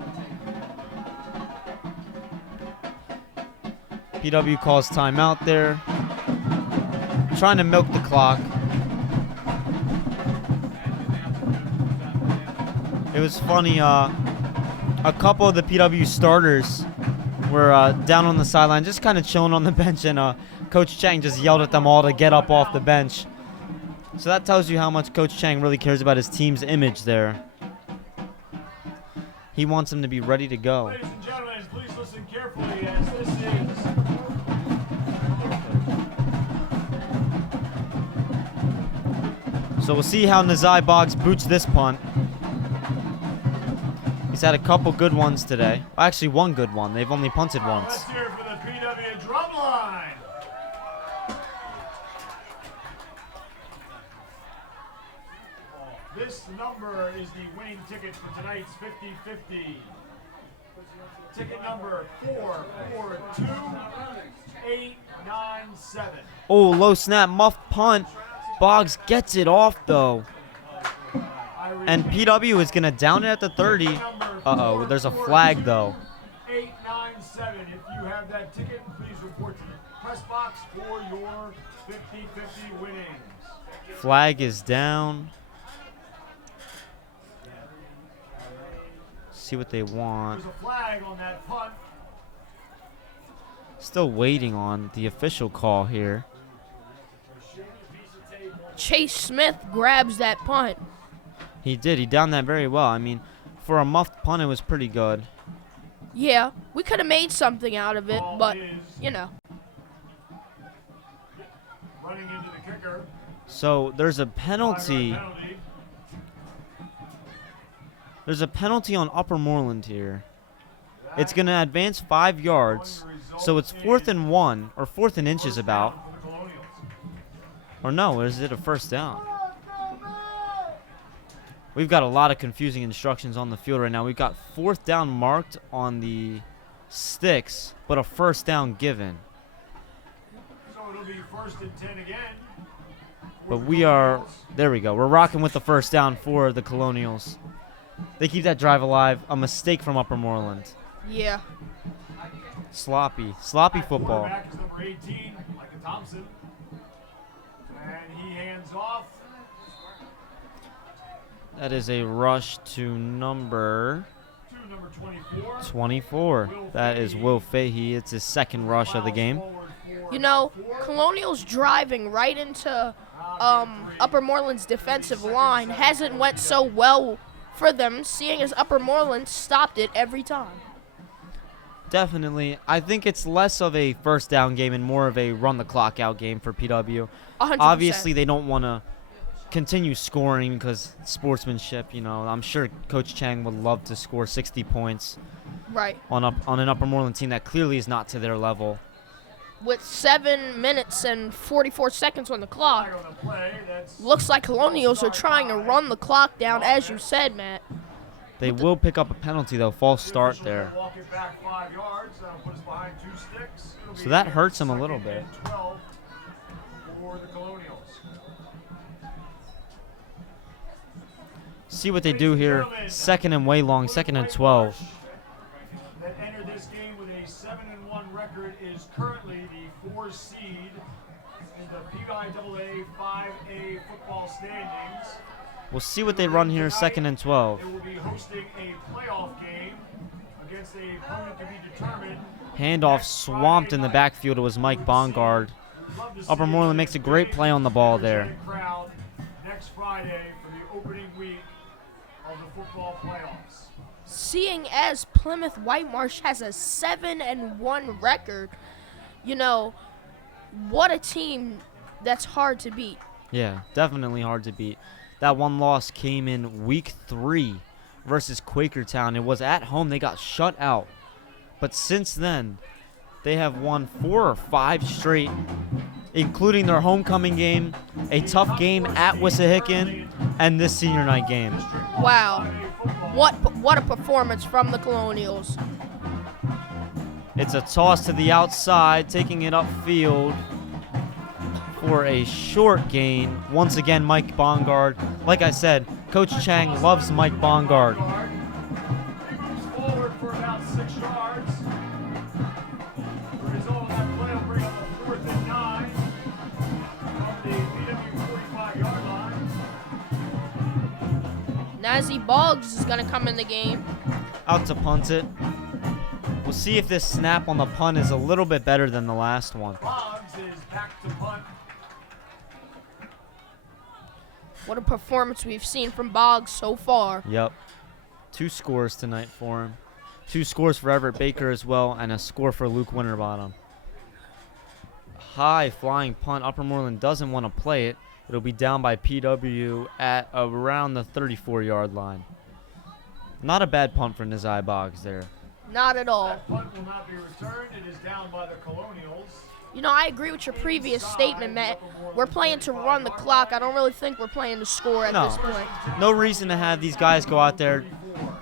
PW calls timeout there, trying to milk the clock. It was funny, a couple of the PW starters were down on the sideline, just kind of chilling on the bench, and Coach Chang just yelled at them all to get up off the bench. So that tells you how much Coach Chang really cares about his team's image there. He wants them to be ready to go. Ladies and gentlemen, please listen carefully as this is So we'll see how Nazai Boggs boots this punt. He's had a couple good ones today. Well, actually, one good one. They've only punted once. Let's hear it for the PW drumline. This number is the winning ticket for tonight's 50-50. Ticket number 442897. Oh, low snap, muffed punt. Boggs gets it off, though. And PW is going to down it at the 30. Uh-oh, there's a flag, though. 897. If you have that ticket, please report to the press box for your 50-50 winnings. Flag is down. See what they want. There's a flag on that punt. Still waiting on the official call here. Chase Smith grabs that punt. He did. He downed that very well. I mean, for a muffed punt, it was pretty good. Yeah, we could have made something out of it, but, you know. Running into the kicker. So there's a penalty. There's a penalty on Upper Moreland here. It's going to advance 5 yards. So it's 4th and 1, or 4th and inches about. Or no, is it a first down? We've got a lot of confusing instructions on the field right now. We've got 4th down marked on the sticks, but a first down given. So it'll be 1st and 10 again. But we are, there we go. We're rocking with the first down for the Colonials. They keep that drive alive. A mistake from Upper Moreland. Yeah. Sloppy football. Quarterback is number 18, Micah Thompson. And he hands off. That is a rush to number 24. That is Will Fahey. It's his second rush of the game. You know, Colonials driving right into Upper Moreland's defensive line hasn't went so well for them, seeing as Upper Moreland stopped it every time. Definitely. I think it's less of a first down game and more of a run the clock out game for PW. 100%. Obviously, they don't want to continue scoring because sportsmanship, you know. I'm sure Coach Chang would love to score 60 points Right. on an Upper Moreland team that clearly is not to their level. With 7 minutes and 44 seconds on the clock, looks like Colonials are trying to run the clock down, as you said, Matt. They will pick up a penalty, though. False start there. So that hurts them a little bit. See what they do here. 2nd and way long, 2nd and 12. That entered this game with a 7-1 record is currently the 4 seed in the PWHS 5A football standings. We'll see what they run here, 2nd and 12. They will be hosting a playoff game against a opponent to be determined. Handoff swamped in the backfield. It was Mike Bongard. Upper Moreland makes a great play on the ball there. Crowd next Friday for the opening week of the football playoffs. Seeing as Plymouth Whitemarsh has a 7-1 record, you know, what a team that's hard to beat. Yeah, definitely hard to beat. That one loss came in week 3 versus Quakertown. It was at home. They got shut out. But since then, they have won 4 or 5 straight including their homecoming game, a tough game at Wissahickon, and this senior night game. Wow. What a performance from the Colonials. It's a toss to the outside, taking it upfield for a short gain. Once again, Mike Bongard. Like I said, Coach Chang loves Mike Bongard. Forward for about 6 yards. The result of that play will bring up a 4th and 9 from the PW 45-yard line. Nazi Boggs is going to come in the game. Out to punt it. We'll see if this snap on the punt is a little bit better than the last one. Boggs is back to punt. What a performance we've seen from Boggs so far. Yep. 2 scores tonight for him. 2 scores for Everett Baker as well, and a score for Luke Winterbottom. High flying punt. Upper Moreland doesn't want to play it. It'll be down by PW at around the 34-yard line. Not a bad punt for Nazai Boggs there. Not at all. That punt will not be returned. It is down by the Colonials. You know, I agree with your previous statement, Matt. We're playing to run the clock. I don't really think we're playing to score at this point. No reason to have these guys go out there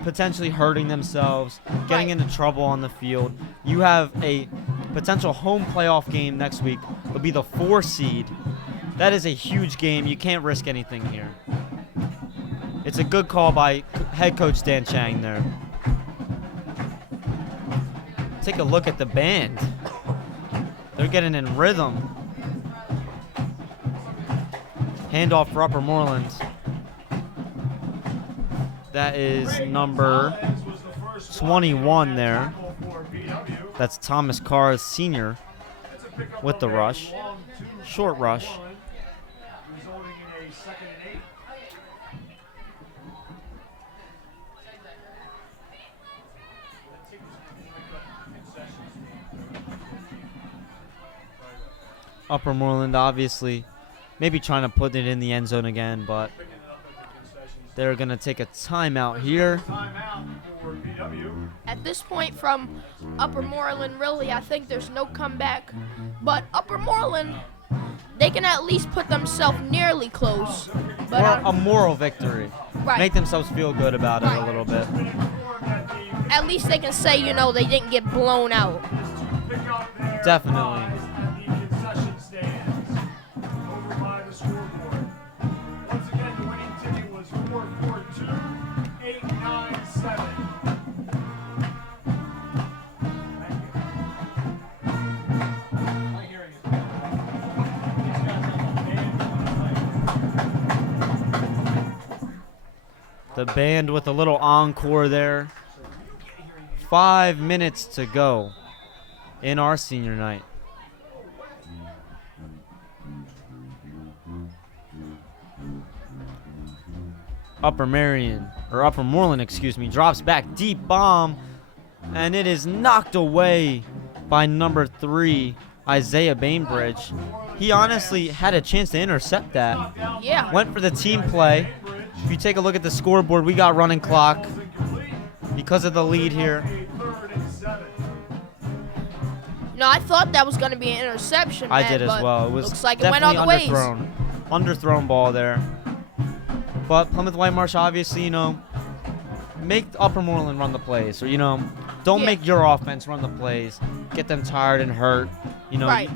potentially hurting themselves, getting into trouble on the field. You have a potential home playoff game next week. It'll be the 4 seed. That is a huge game. You can't risk anything here. It's a good call by head coach Dan Chang there. Take a look at the band. They're getting in rhythm. Handoff for Upper Moreland. That is number 21 there. That's Thomas Carr, senior, with the rush. Short rush. Resulting in a 2nd and 8. Upper Moreland obviously maybe trying to put it in the end zone again, but they're going to take a timeout here. Timeout for PW. At this point from Upper Moreland, really, I think there's no comeback. But Upper Moreland, they can at least put themselves nearly close. But Or a moral victory. Right. Make themselves feel good about it a little bit. at least they can say, you know, they didn't get blown out. Definitely. The band with a little encore there. 5 minutes to go in our senior night. Upper Moreland, excuse me, drops back, deep bomb, and it is knocked away by number 3, Isaiah Bainbridge. He honestly had a chance to intercept that. Yeah. Went for the team play. If you take a look at the scoreboard, we got running clock because of the lead here. No, I thought that was going to be an interception, I Matt, did as but well. It was looks like it went all the definitely ways. underthrown ball there. But Plymouth White Marsh, obviously, you know, make Upper Moreland run the plays, or you know, don't make your offense run the plays. Get them tired and hurt. You know, Right.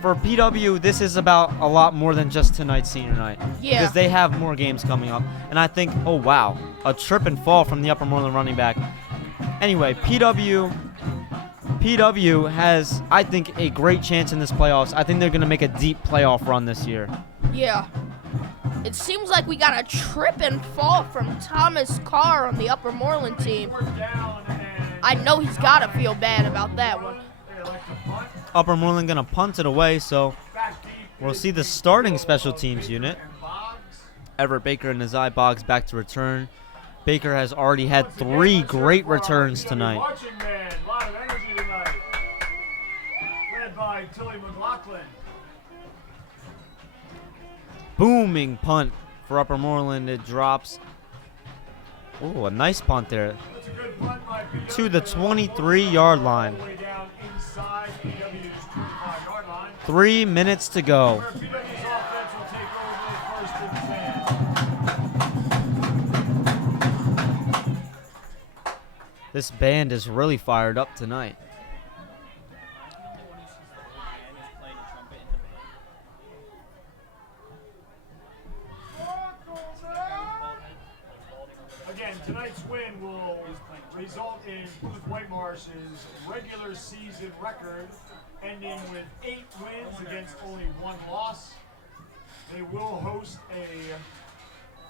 For PW, this is about a lot more than just tonight's senior night. Yeah. Because they have more games coming up. And I think, oh wow, a trip and fall from the Upper Moreland running back. Anyway, PW has, I think, a great chance in this playoffs. I think they're going to make a deep playoff run this year. Yeah. It seems like we got a trip and fall from Thomas Carr on the Upper Moreland team. I know he's got to feel bad about that one. Upper Moreland going to punt it away, so we'll see the starting special teams unit. Everett Baker and Nazai Boggs back to return. Baker has already had 3 great returns tonight. Marching band, a lot of energy tonight. Led by Tilly McLaughlin. Booming punt for Upper Moreland. It drops. Oh, a nice punt there. That's a good punt by PW. To the 23-yard line. All the way down inside PW's 25-yard line. 3 minutes to go. Where PW's offense will take over first and 10. This band is really fired up tonight. Again, tonight's win will result in Plymouth Whitemarsh's regular season record ending with 8 wins against only 1 loss. They will host a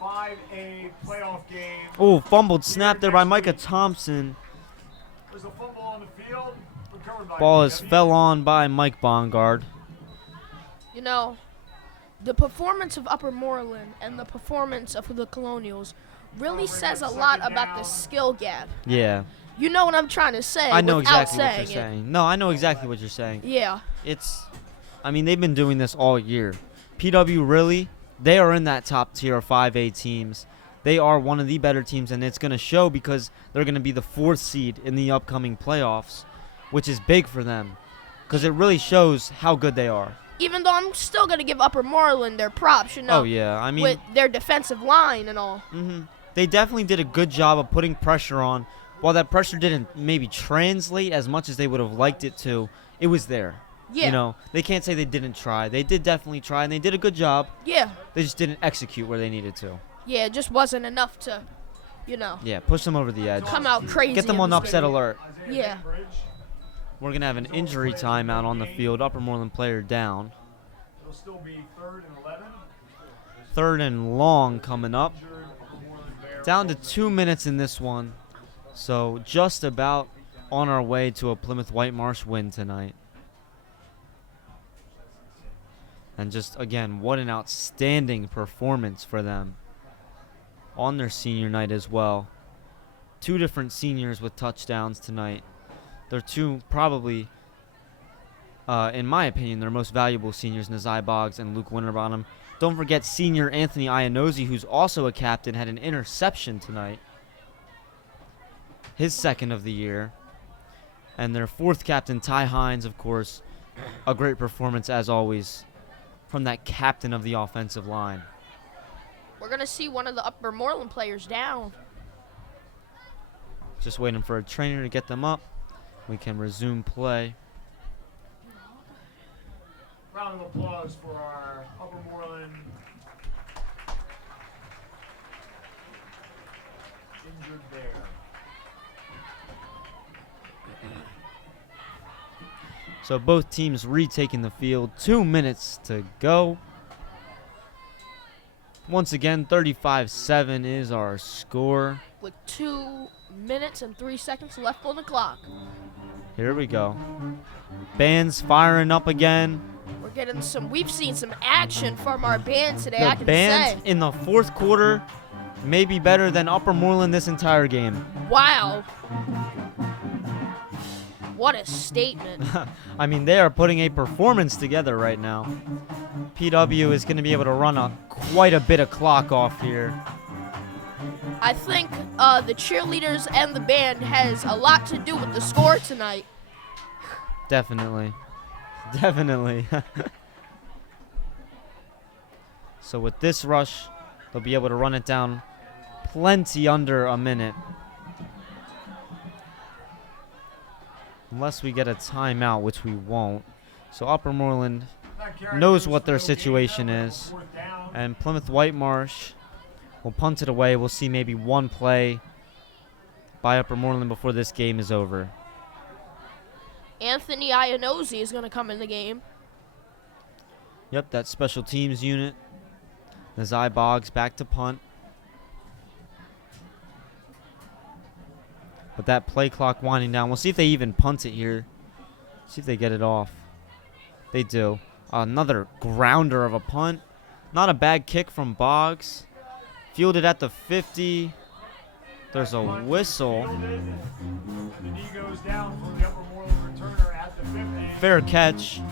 5A playoff game. Oh, fumbled snap there by Micah Thompson. There's a fumble on the field. Recovered by Ball PW. is fell on by Mike Bongard. You know, the performance of Upper Moreland and the performance of the Colonials really says a lot about the skill gap. Yeah. You know what I'm trying to say I know without exactly what you're saying it. saying. No, I know exactly what you're saying. Yeah. I mean, they've been doing this all year. PW really, they are in that top tier of 5A teams. They are one of the better teams, and it's going to show because they're going to be the 4th seed in the upcoming playoffs, which is big for them because it really shows how good they are. Even though I'm still going to give Upper Moreland their props, you know. Oh, yeah. I mean, with their defensive line and all. They definitely did a good job of putting pressure on. While that pressure didn't maybe translate as much as they would have liked it to, it was there. Yeah. You know, they can't say they didn't try. They did definitely try, and they did a good job. Yeah. They just didn't execute where they needed to. Yeah, it just wasn't enough to, you know. Yeah, push them over the edge. Come out crazy. Get them in on this upset game. alert. Yeah. We're going to have an injury timeout on the field. Upper Moreland player down. It'll still be 3rd and 11. 3rd and long coming up. Down to 2 minutes in this one. So just about on our way to a Plymouth Whitemarsh win tonight. And just, again, what an outstanding performance for them on their senior night as well. 2 different seniors with touchdowns tonight. They're 2 probably, in my opinion, their most valuable seniors, Nazai Boggs and Luke Winterbottom. Don't forget senior Anthony Iannozzi, who's also a captain, had an interception tonight. His 2nd of the year. And their 4th captain, Ty Hines, of course, a great performance as always from that captain of the offensive line. We're going to see one of the Upper Moreland players down. Just waiting for a trainer to get them up. We can resume play. Round of applause for our Upper Moreland injured bear. So both teams retaking the field. 2 minutes to go. Once again, 35-7 is our score. With 2 minutes and 3 seconds left on the clock. Here we go. Band's firing up again. We're getting we've seen some action from our band today, I The can band say. in the 4th quarter may be better than Upper Moreland this entire game. Wow. What a statement. I mean, they are putting a performance together right now. PW is going to be able to run quite a bit of clock off here. I think the cheerleaders and the band has a lot to do with the score tonight. Definitely. Definitely. So with this rush, they'll be able to run it down plenty under a minute. Unless we get a timeout, which we won't. So Upper Moreland knows what their situation is. And Plymouth Whitemarsh will punt it away. We'll see maybe one play by Upper Moreland before this game is over. Anthony Iannozzi is going to come in the game. Yep, that special teams unit. Nazai Boggs back to punt. But that play clock winding down. We'll see if they even punt it here. See if they get it off. They do. Another grounder of a punt. Not a bad kick from Boggs. Fielded at the 50. There's a whistle. The knee goes down for the Upper Moreland returner at the 50. Fair catch.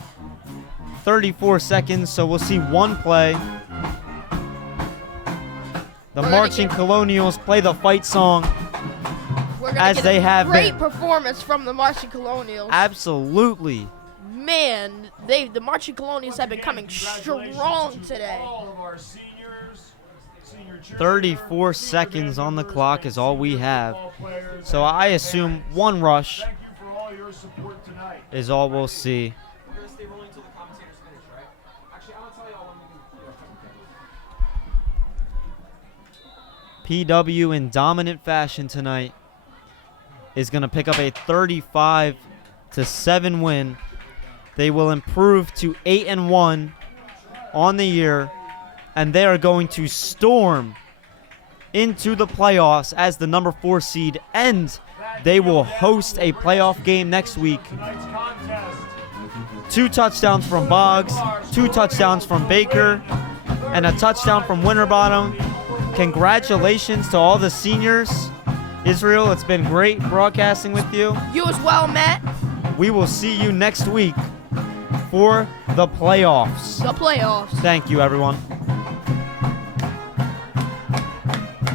34 seconds, so we'll see one play. The marching Colonials play the fight song. We're going As to they get a have great been. performance from the Marching Colonials. Absolutely. Man, the Marching Colonials have been coming strong today. All of our seniors, senior cheerleaders, 34 senior seconds on the band clock members, is all we senior have. football players, So I assume one rush thank you for all your support tonight. is all we'll see. We're gonna stay rolling until the commentators finish, right? Actually, I'll tell y'all when we can. PW in dominant fashion tonight is going to pick up a 35-7 win. They will improve to 8-1 on the year, and they are going to storm into the playoffs as the number 4 seed, and they will host a playoff game next week. Tonight's contest. 2 touchdowns from Boggs, 2 touchdowns from Baker, and a touchdown from Winterbottom. Congratulations to all the seniors. Israel, it's been great broadcasting with you. You as well, Matt. We will see you next week for the playoffs. The playoffs. Thank you, everyone.